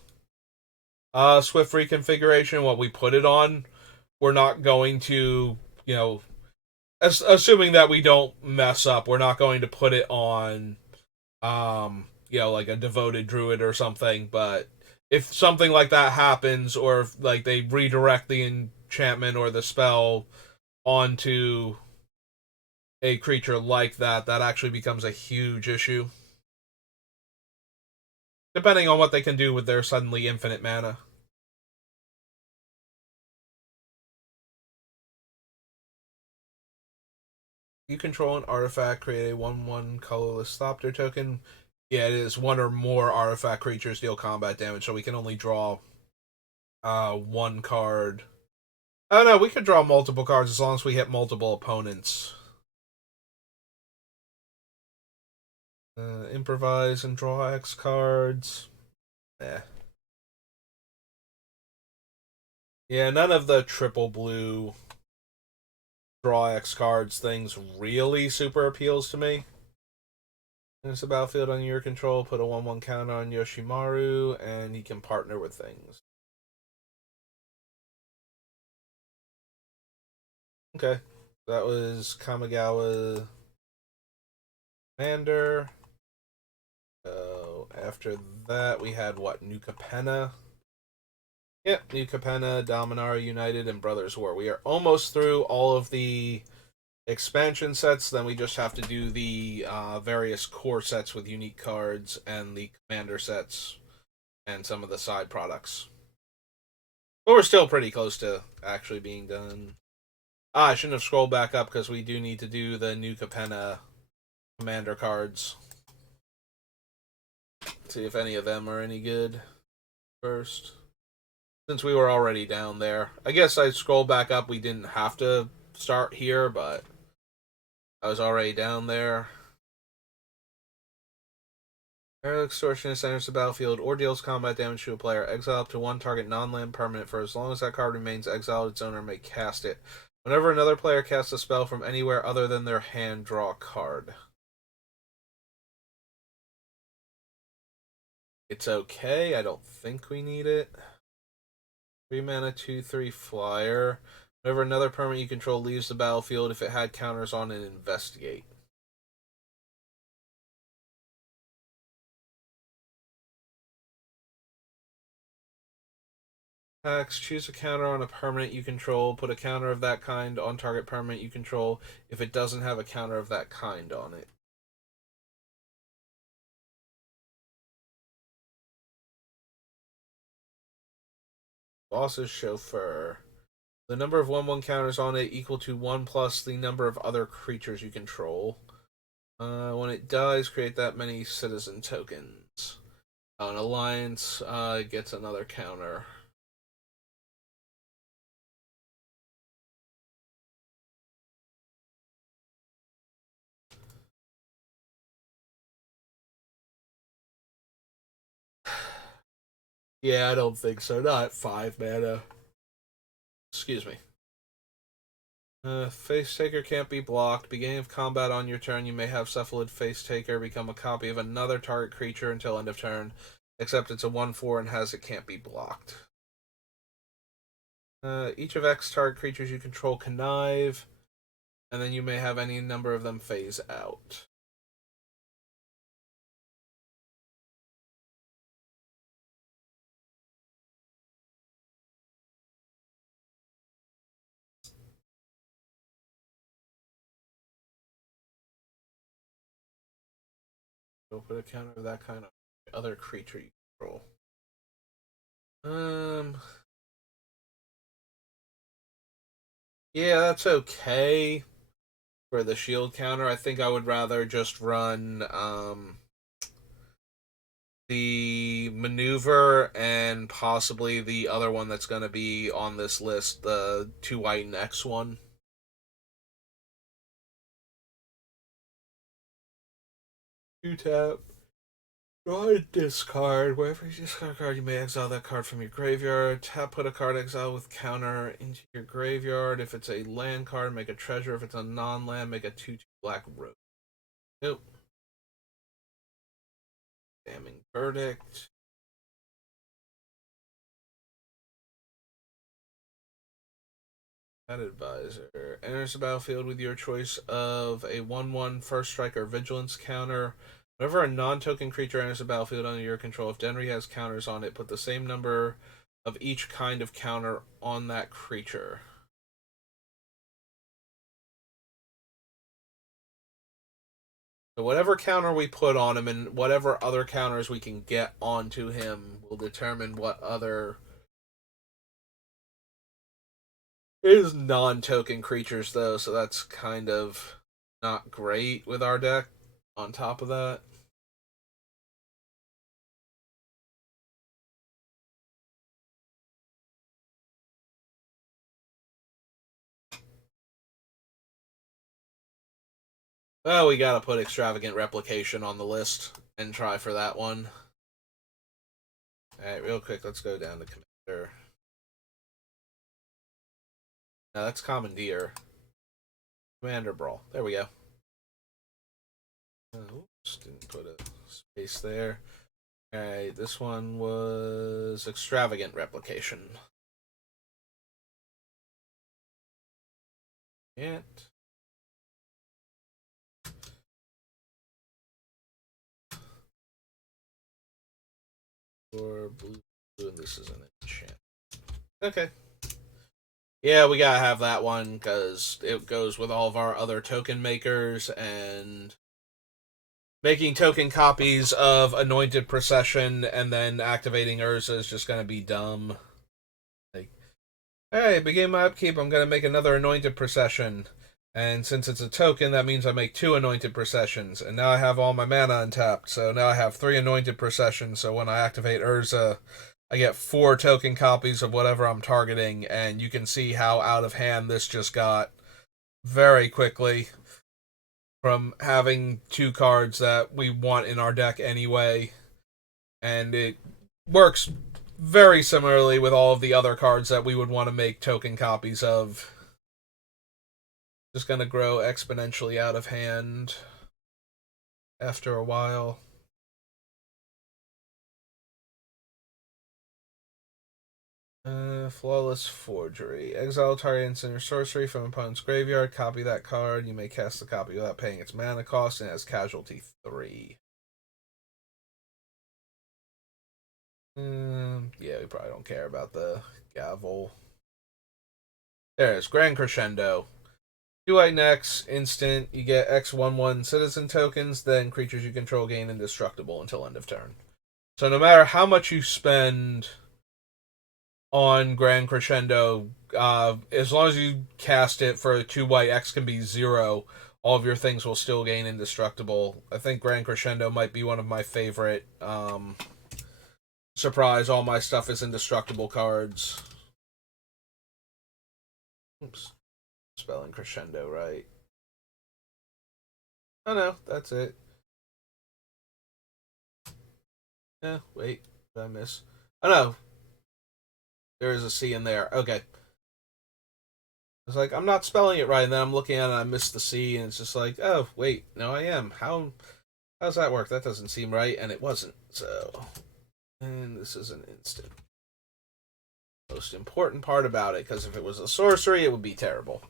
Swift Reconfiguration, what we put it on, we're not going to, assuming that we don't mess up, we're not going to put it on, like a Devoted Druid or something. But if something like that happens, or if, like, they redirect the enchantment or the spell onto a creature like that, that actually becomes a huge issue. Depending on what they can do with their suddenly infinite mana. You control an artifact, create a 1/1 colorless Thopter token. Yeah, it is one or more artifact creatures deal combat damage, so we can only draw one card. Oh no, we could draw multiple cards as long as we hit multiple opponents. Improvise and draw X cards. Eh. Yeah, none of the triple blue draw X cards things really super appeals to me. It's a battlefield on your control, put a 1/1 counter on Yoshimaru, and he can partner with things. Okay. That was Kamigawa Commander. So after that, we had what? New Capenna. Yep, New Capenna, Dominaria United, and Brothers War. We are almost through all of the expansion sets. Then we just have to do the various core sets with unique cards and the commander sets and some of the side products. But we're still pretty close to actually being done. I shouldn't have scrolled back up because we do need to do the New Capenna commander cards. See if any of them are any good first. Since we were already down there. I guess I scrolled back up. We didn't have to start here, but I was already down there. Extortionist enters the battlefield or deals combat damage to a player. Exile up to one target non-land permanent for as long as that card remains exiled. Its owner may cast it. Whenever another player casts a spell from anywhere other than their hand, draw a card. It's okay. I don't think we need it. 3 mana, 2/3 flyer. Whenever another permanent you control leaves the battlefield, if it had counters on it, investigate. Tax, choose a counter on a permanent you control. Put a counter of that kind on target permanent you control if it doesn't have a counter of that kind on it. Boss's Chauffeur. The number of 1/1 counters on it equal to 1 plus the number of other creatures you control. When it dies, create that many citizen tokens. An alliance gets another counter. Yeah, I don't think so. Not 5 mana. Excuse me. Face Taker can't be blocked. Beginning of combat on your turn, you may have Cephalid Face Taker become a copy of another target creature until end of turn, except it's a 1/4 and has it can't be blocked. Each of X target creatures you control connive, and then you may have any number of them phase out. So put a counter of that kind of other creature you control. Yeah, that's okay for the shield counter. I think I would rather just run the maneuver and possibly the other one that's going to be on this list, the 2 white and X one. You tap. Draw a discard. Wherever you discard a card, you may exile that card from your graveyard. Tap, put a card exile with counter into your graveyard. If it's a land card, make a treasure. If it's a non-land, make a 2/2 black rogue. Nope. Damning Verdict. Advisor. Enters the battlefield with your choice of a 1/1 first strike or vigilance counter. Whenever a non-token creature enters the battlefield under your control, if Denry has counters on it, put the same number of each kind of counter on that creature. So whatever counter we put on him and whatever other counters we can get onto him will determine what other is non-token creatures though, so that's kind of not great with our deck on top of that. Well, we gotta put Extravagant Replication on the list and try for that one. Alright, real quick, let's go down to Commander. No, that's Commandeer. Commander Brawl. There we go. Oops, didn't put a space there. Alright, this one was Extravagant Replication. And for blue, and this is an enchant. Okay. Yeah, we gotta have that one because it goes with all of our other token makers, and making token copies of Anointed Procession and then activating Urza is just gonna be dumb. Like, hey, begin my upkeep, I'm gonna make another Anointed Procession. And since it's a token, that means I make 2 Anointed Processions. And now I have all my mana untapped, so now I have 3 Anointed Processions, so when I activate Urza, I get 4 token copies of whatever I'm targeting, and you can see how out of hand this just got very quickly from having 2 cards that we want in our deck anyway. And it works very similarly with all of the other cards that we would want to make token copies of. Just gonna grow exponentially out of hand after a while. Flawless Forgery. Exile target instant or sorcery from opponent's graveyard. Copy that card. You may cast the copy without paying its mana cost, and it has casualty 3. Yeah, we probably don't care about the gavel. There's Grand Crescendo. 2 next, instant. You get X11 citizen tokens, then creatures you control gain indestructible until end of turn. So no matter how much you spend on Grand Crescendo, as long as you cast it for 2 X can be 0, all of your things will still gain indestructible. I think Grand Crescendo might be one of my favorite surprise, all my stuff is indestructible cards. Oops. Spelling crescendo right. Oh no, that's it. Yeah, wait, did I miss? Oh no. There is a C in there. Okay. It's like, I'm not spelling it right, and then I'm looking at it and I missed the C, and it's just like, oh, wait, no, I am. How's that work? That doesn't seem right, and it wasn't, so. And this is an instant. Most important part about it, because if it was a sorcery, it would be terrible.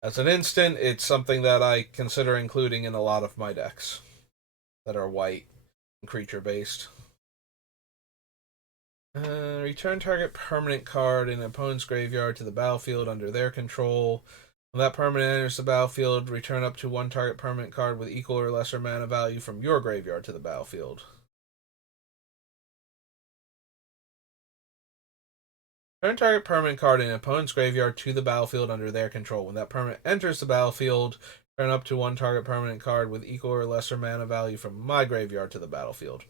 As an instant, it's something that I consider including in a lot of my decks that are white and creature based. Return target permanent card in an opponent's graveyard to the battlefield under their control. When that permanent enters the battlefield, return up to 1 target permanent card with equal or lesser mana value from your graveyard to the battlefield. Turn target permanent card in an opponent's graveyard to the battlefield under their control. When that permanent enters the battlefield, turn up to 1 target permanent card with equal or lesser mana value from my graveyard to the battlefield.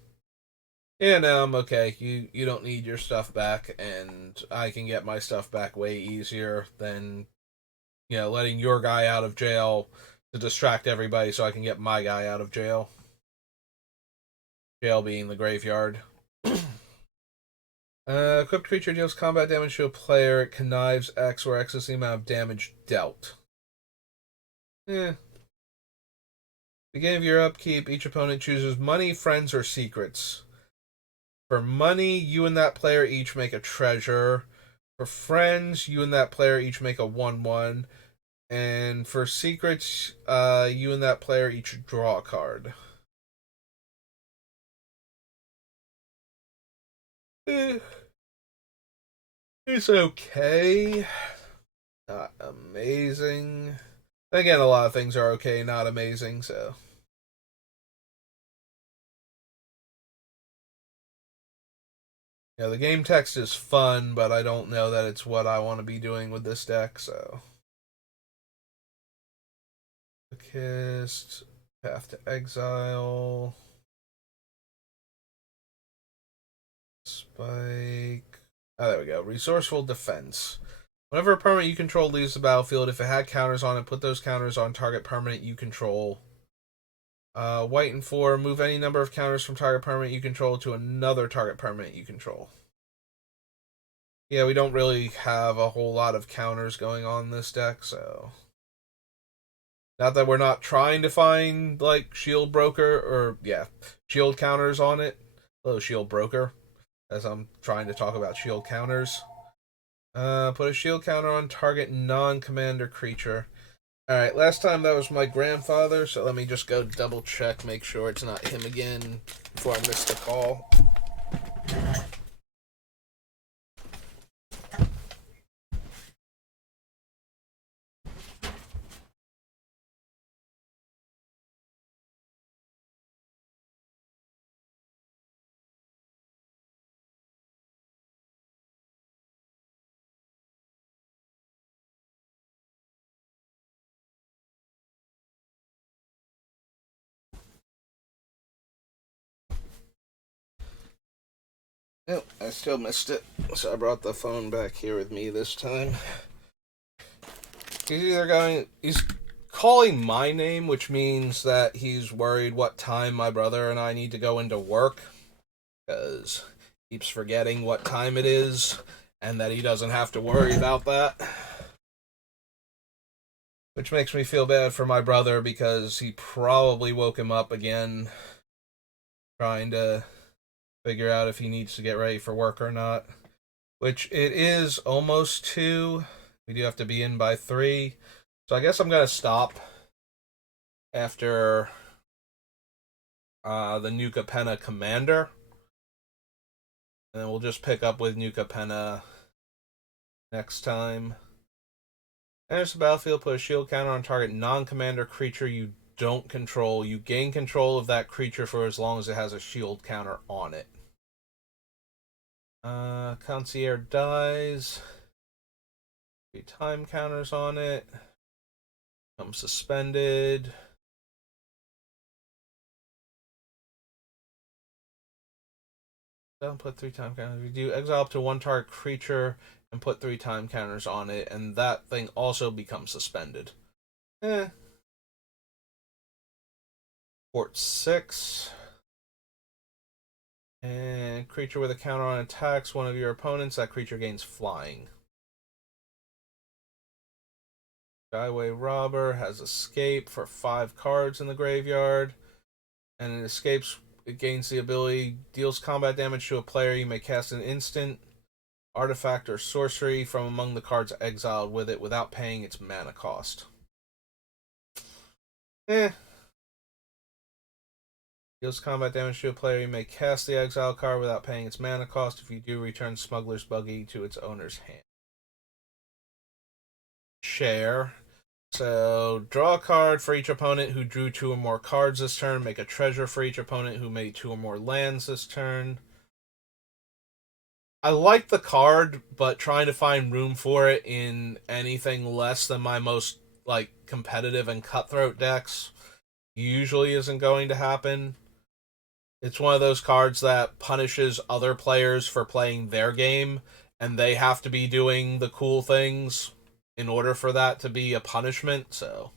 Yeah, no, I'm okay. You don't need your stuff back, and I can get my stuff back way easier than, letting your guy out of jail to distract everybody so I can get my guy out of jail. Jail being the graveyard. Equipped creature deals combat damage to a player. It connives X, where X is the amount of damage dealt. Beginning of your upkeep, each opponent chooses money, friends, or secrets. For money, you and that player each make a treasure. For friends, you and that player each make a 1/1. And for secrets, you and that player each draw a card. It's okay. Not amazing. Again, a lot of things are okay, not amazing, so. The game text is fun, but I don't know that it's what I want to be doing with this deck, so. Kissed. Path to Exile. Spike. Oh, there we go. Resourceful Defense. Whenever a permanent you control leaves the battlefield, if it had counters on it, put those counters on target permanent you control. White and 4, move any number of counters from target permanent you control to another target permanent you control. Yeah, we don't really have a whole lot of counters going on in this deck, so... Not that we're not trying to find, like, Shield Broker, or, yeah, Shield counters on it. Hello, Shield Broker, as I'm trying to talk about Shield counters. Put a Shield counter on target non-commander creature. Alright, last time that was my grandfather, so let me just go double check, make sure it's not him again before I miss the call. Nope, I still missed it, so I brought the phone back here with me this time. He's calling my name, which means that he's worried what time my brother and I need to go into work, because he keeps forgetting what time it is, and that he doesn't have to worry about that. Which makes me feel bad for my brother, because he probably woke him up again, trying to figure out if he needs to get ready for work or not. Which it is almost 2. We do have to be in by 3. So I guess I'm going to stop after the New Capenna Commander. And then we'll just pick up with New Capenna next time. Enters the battlefield, put a shield counter on target non-commander creature you don't control. You gain control of that creature for as long as it has a shield counter on it. Concierge dies. 3 time counters on it. I'm suspended. Don't put 3 time counters. We do exile up to 1 target creature and put 3 time counters on it, and that thing also becomes suspended. Port 6. And creature with a counter on attacks one of your opponents, that creature gains flying. Skyway Robber has escape for 5 cards in the graveyard. And it escapes, it gains the ability, deals combat damage to a player. You may cast an instant, artifact, or sorcery from among the cards exiled with it without paying its mana cost. Deals combat damage to a player. You may cast the exile card without paying its mana cost. If you do, return Smuggler's Buggy to its owner's hand. Share. So, draw a card for each opponent who drew 2 or more cards this turn. Make a treasure for each opponent who made 2 or more lands this turn. I like the card, but trying to find room for it in anything less than my most, like, competitive and cutthroat decks usually isn't going to happen. It's one of those cards that punishes other players for playing their game, and they have to be doing the cool things in order for that to be a punishment, so...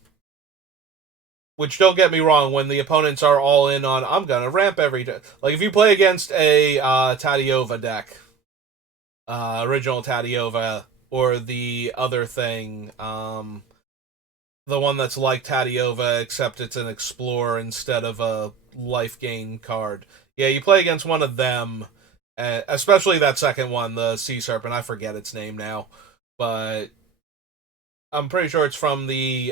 Which, don't get me wrong, when the opponents are all in on, I'm gonna ramp every day. Like, if you play against a Tadiova deck, original Tadiova, or the other thing, the one that's like Tadiova, except it's an Explorer instead of a life gain card. Yeah, you play against one of them, especially that second one, the Sea Serpent. I forget its name now, but I'm pretty sure it's from the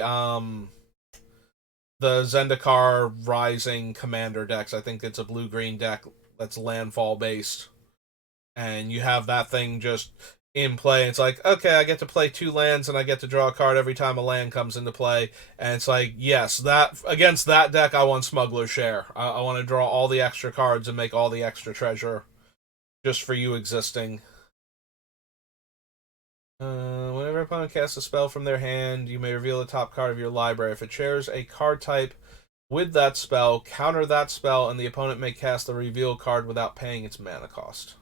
Zendikar Rising Commander decks. I think it's a blue-green deck that's landfall based, and you have that thing just in play. It's like, okay, I get to play 2 lands and I get to draw a card every time a land comes into play. And it's like, yes, that against that deck, I want Smuggler's Share. I want to draw all the extra cards and make all the extra treasure just for you existing. Whenever Whenever an opponent casts a spell from their hand, you may reveal the top card of your library. If it shares a card type with that spell, counter that spell, and the opponent may cast the reveal card without paying its mana cost.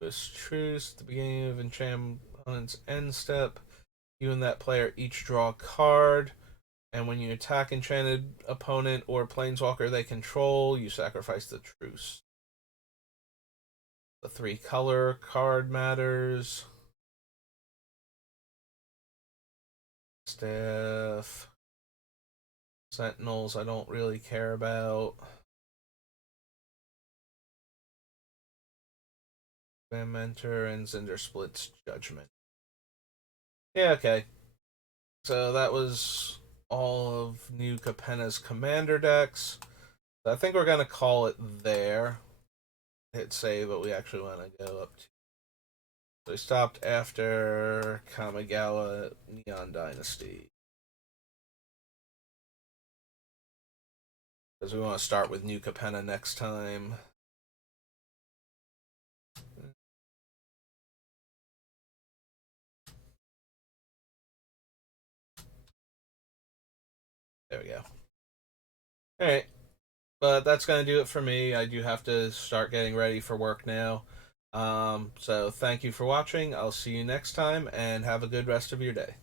This truce at the beginning of enchantment opponent's end step. You and that player each draw a card, and when you attack enchanted opponent or planeswalker they control, you sacrifice the truce. The 3-color card matters. Staff. Sentinels I don't really care about. Mentor and Cinder Split's Judgment. Yeah, okay. So that was all of New Capenna's commander decks. So I think we're going to call it there. Hit save, but we actually want to go up to. So we stopped after Kamigawa Neon Dynasty. Because we want to start with New Capenna next time. There we go. Alright. But that's going to do it for me. I do have to start getting ready for work now. So thank you for watching. I'll see you next time, and have a good rest of your day.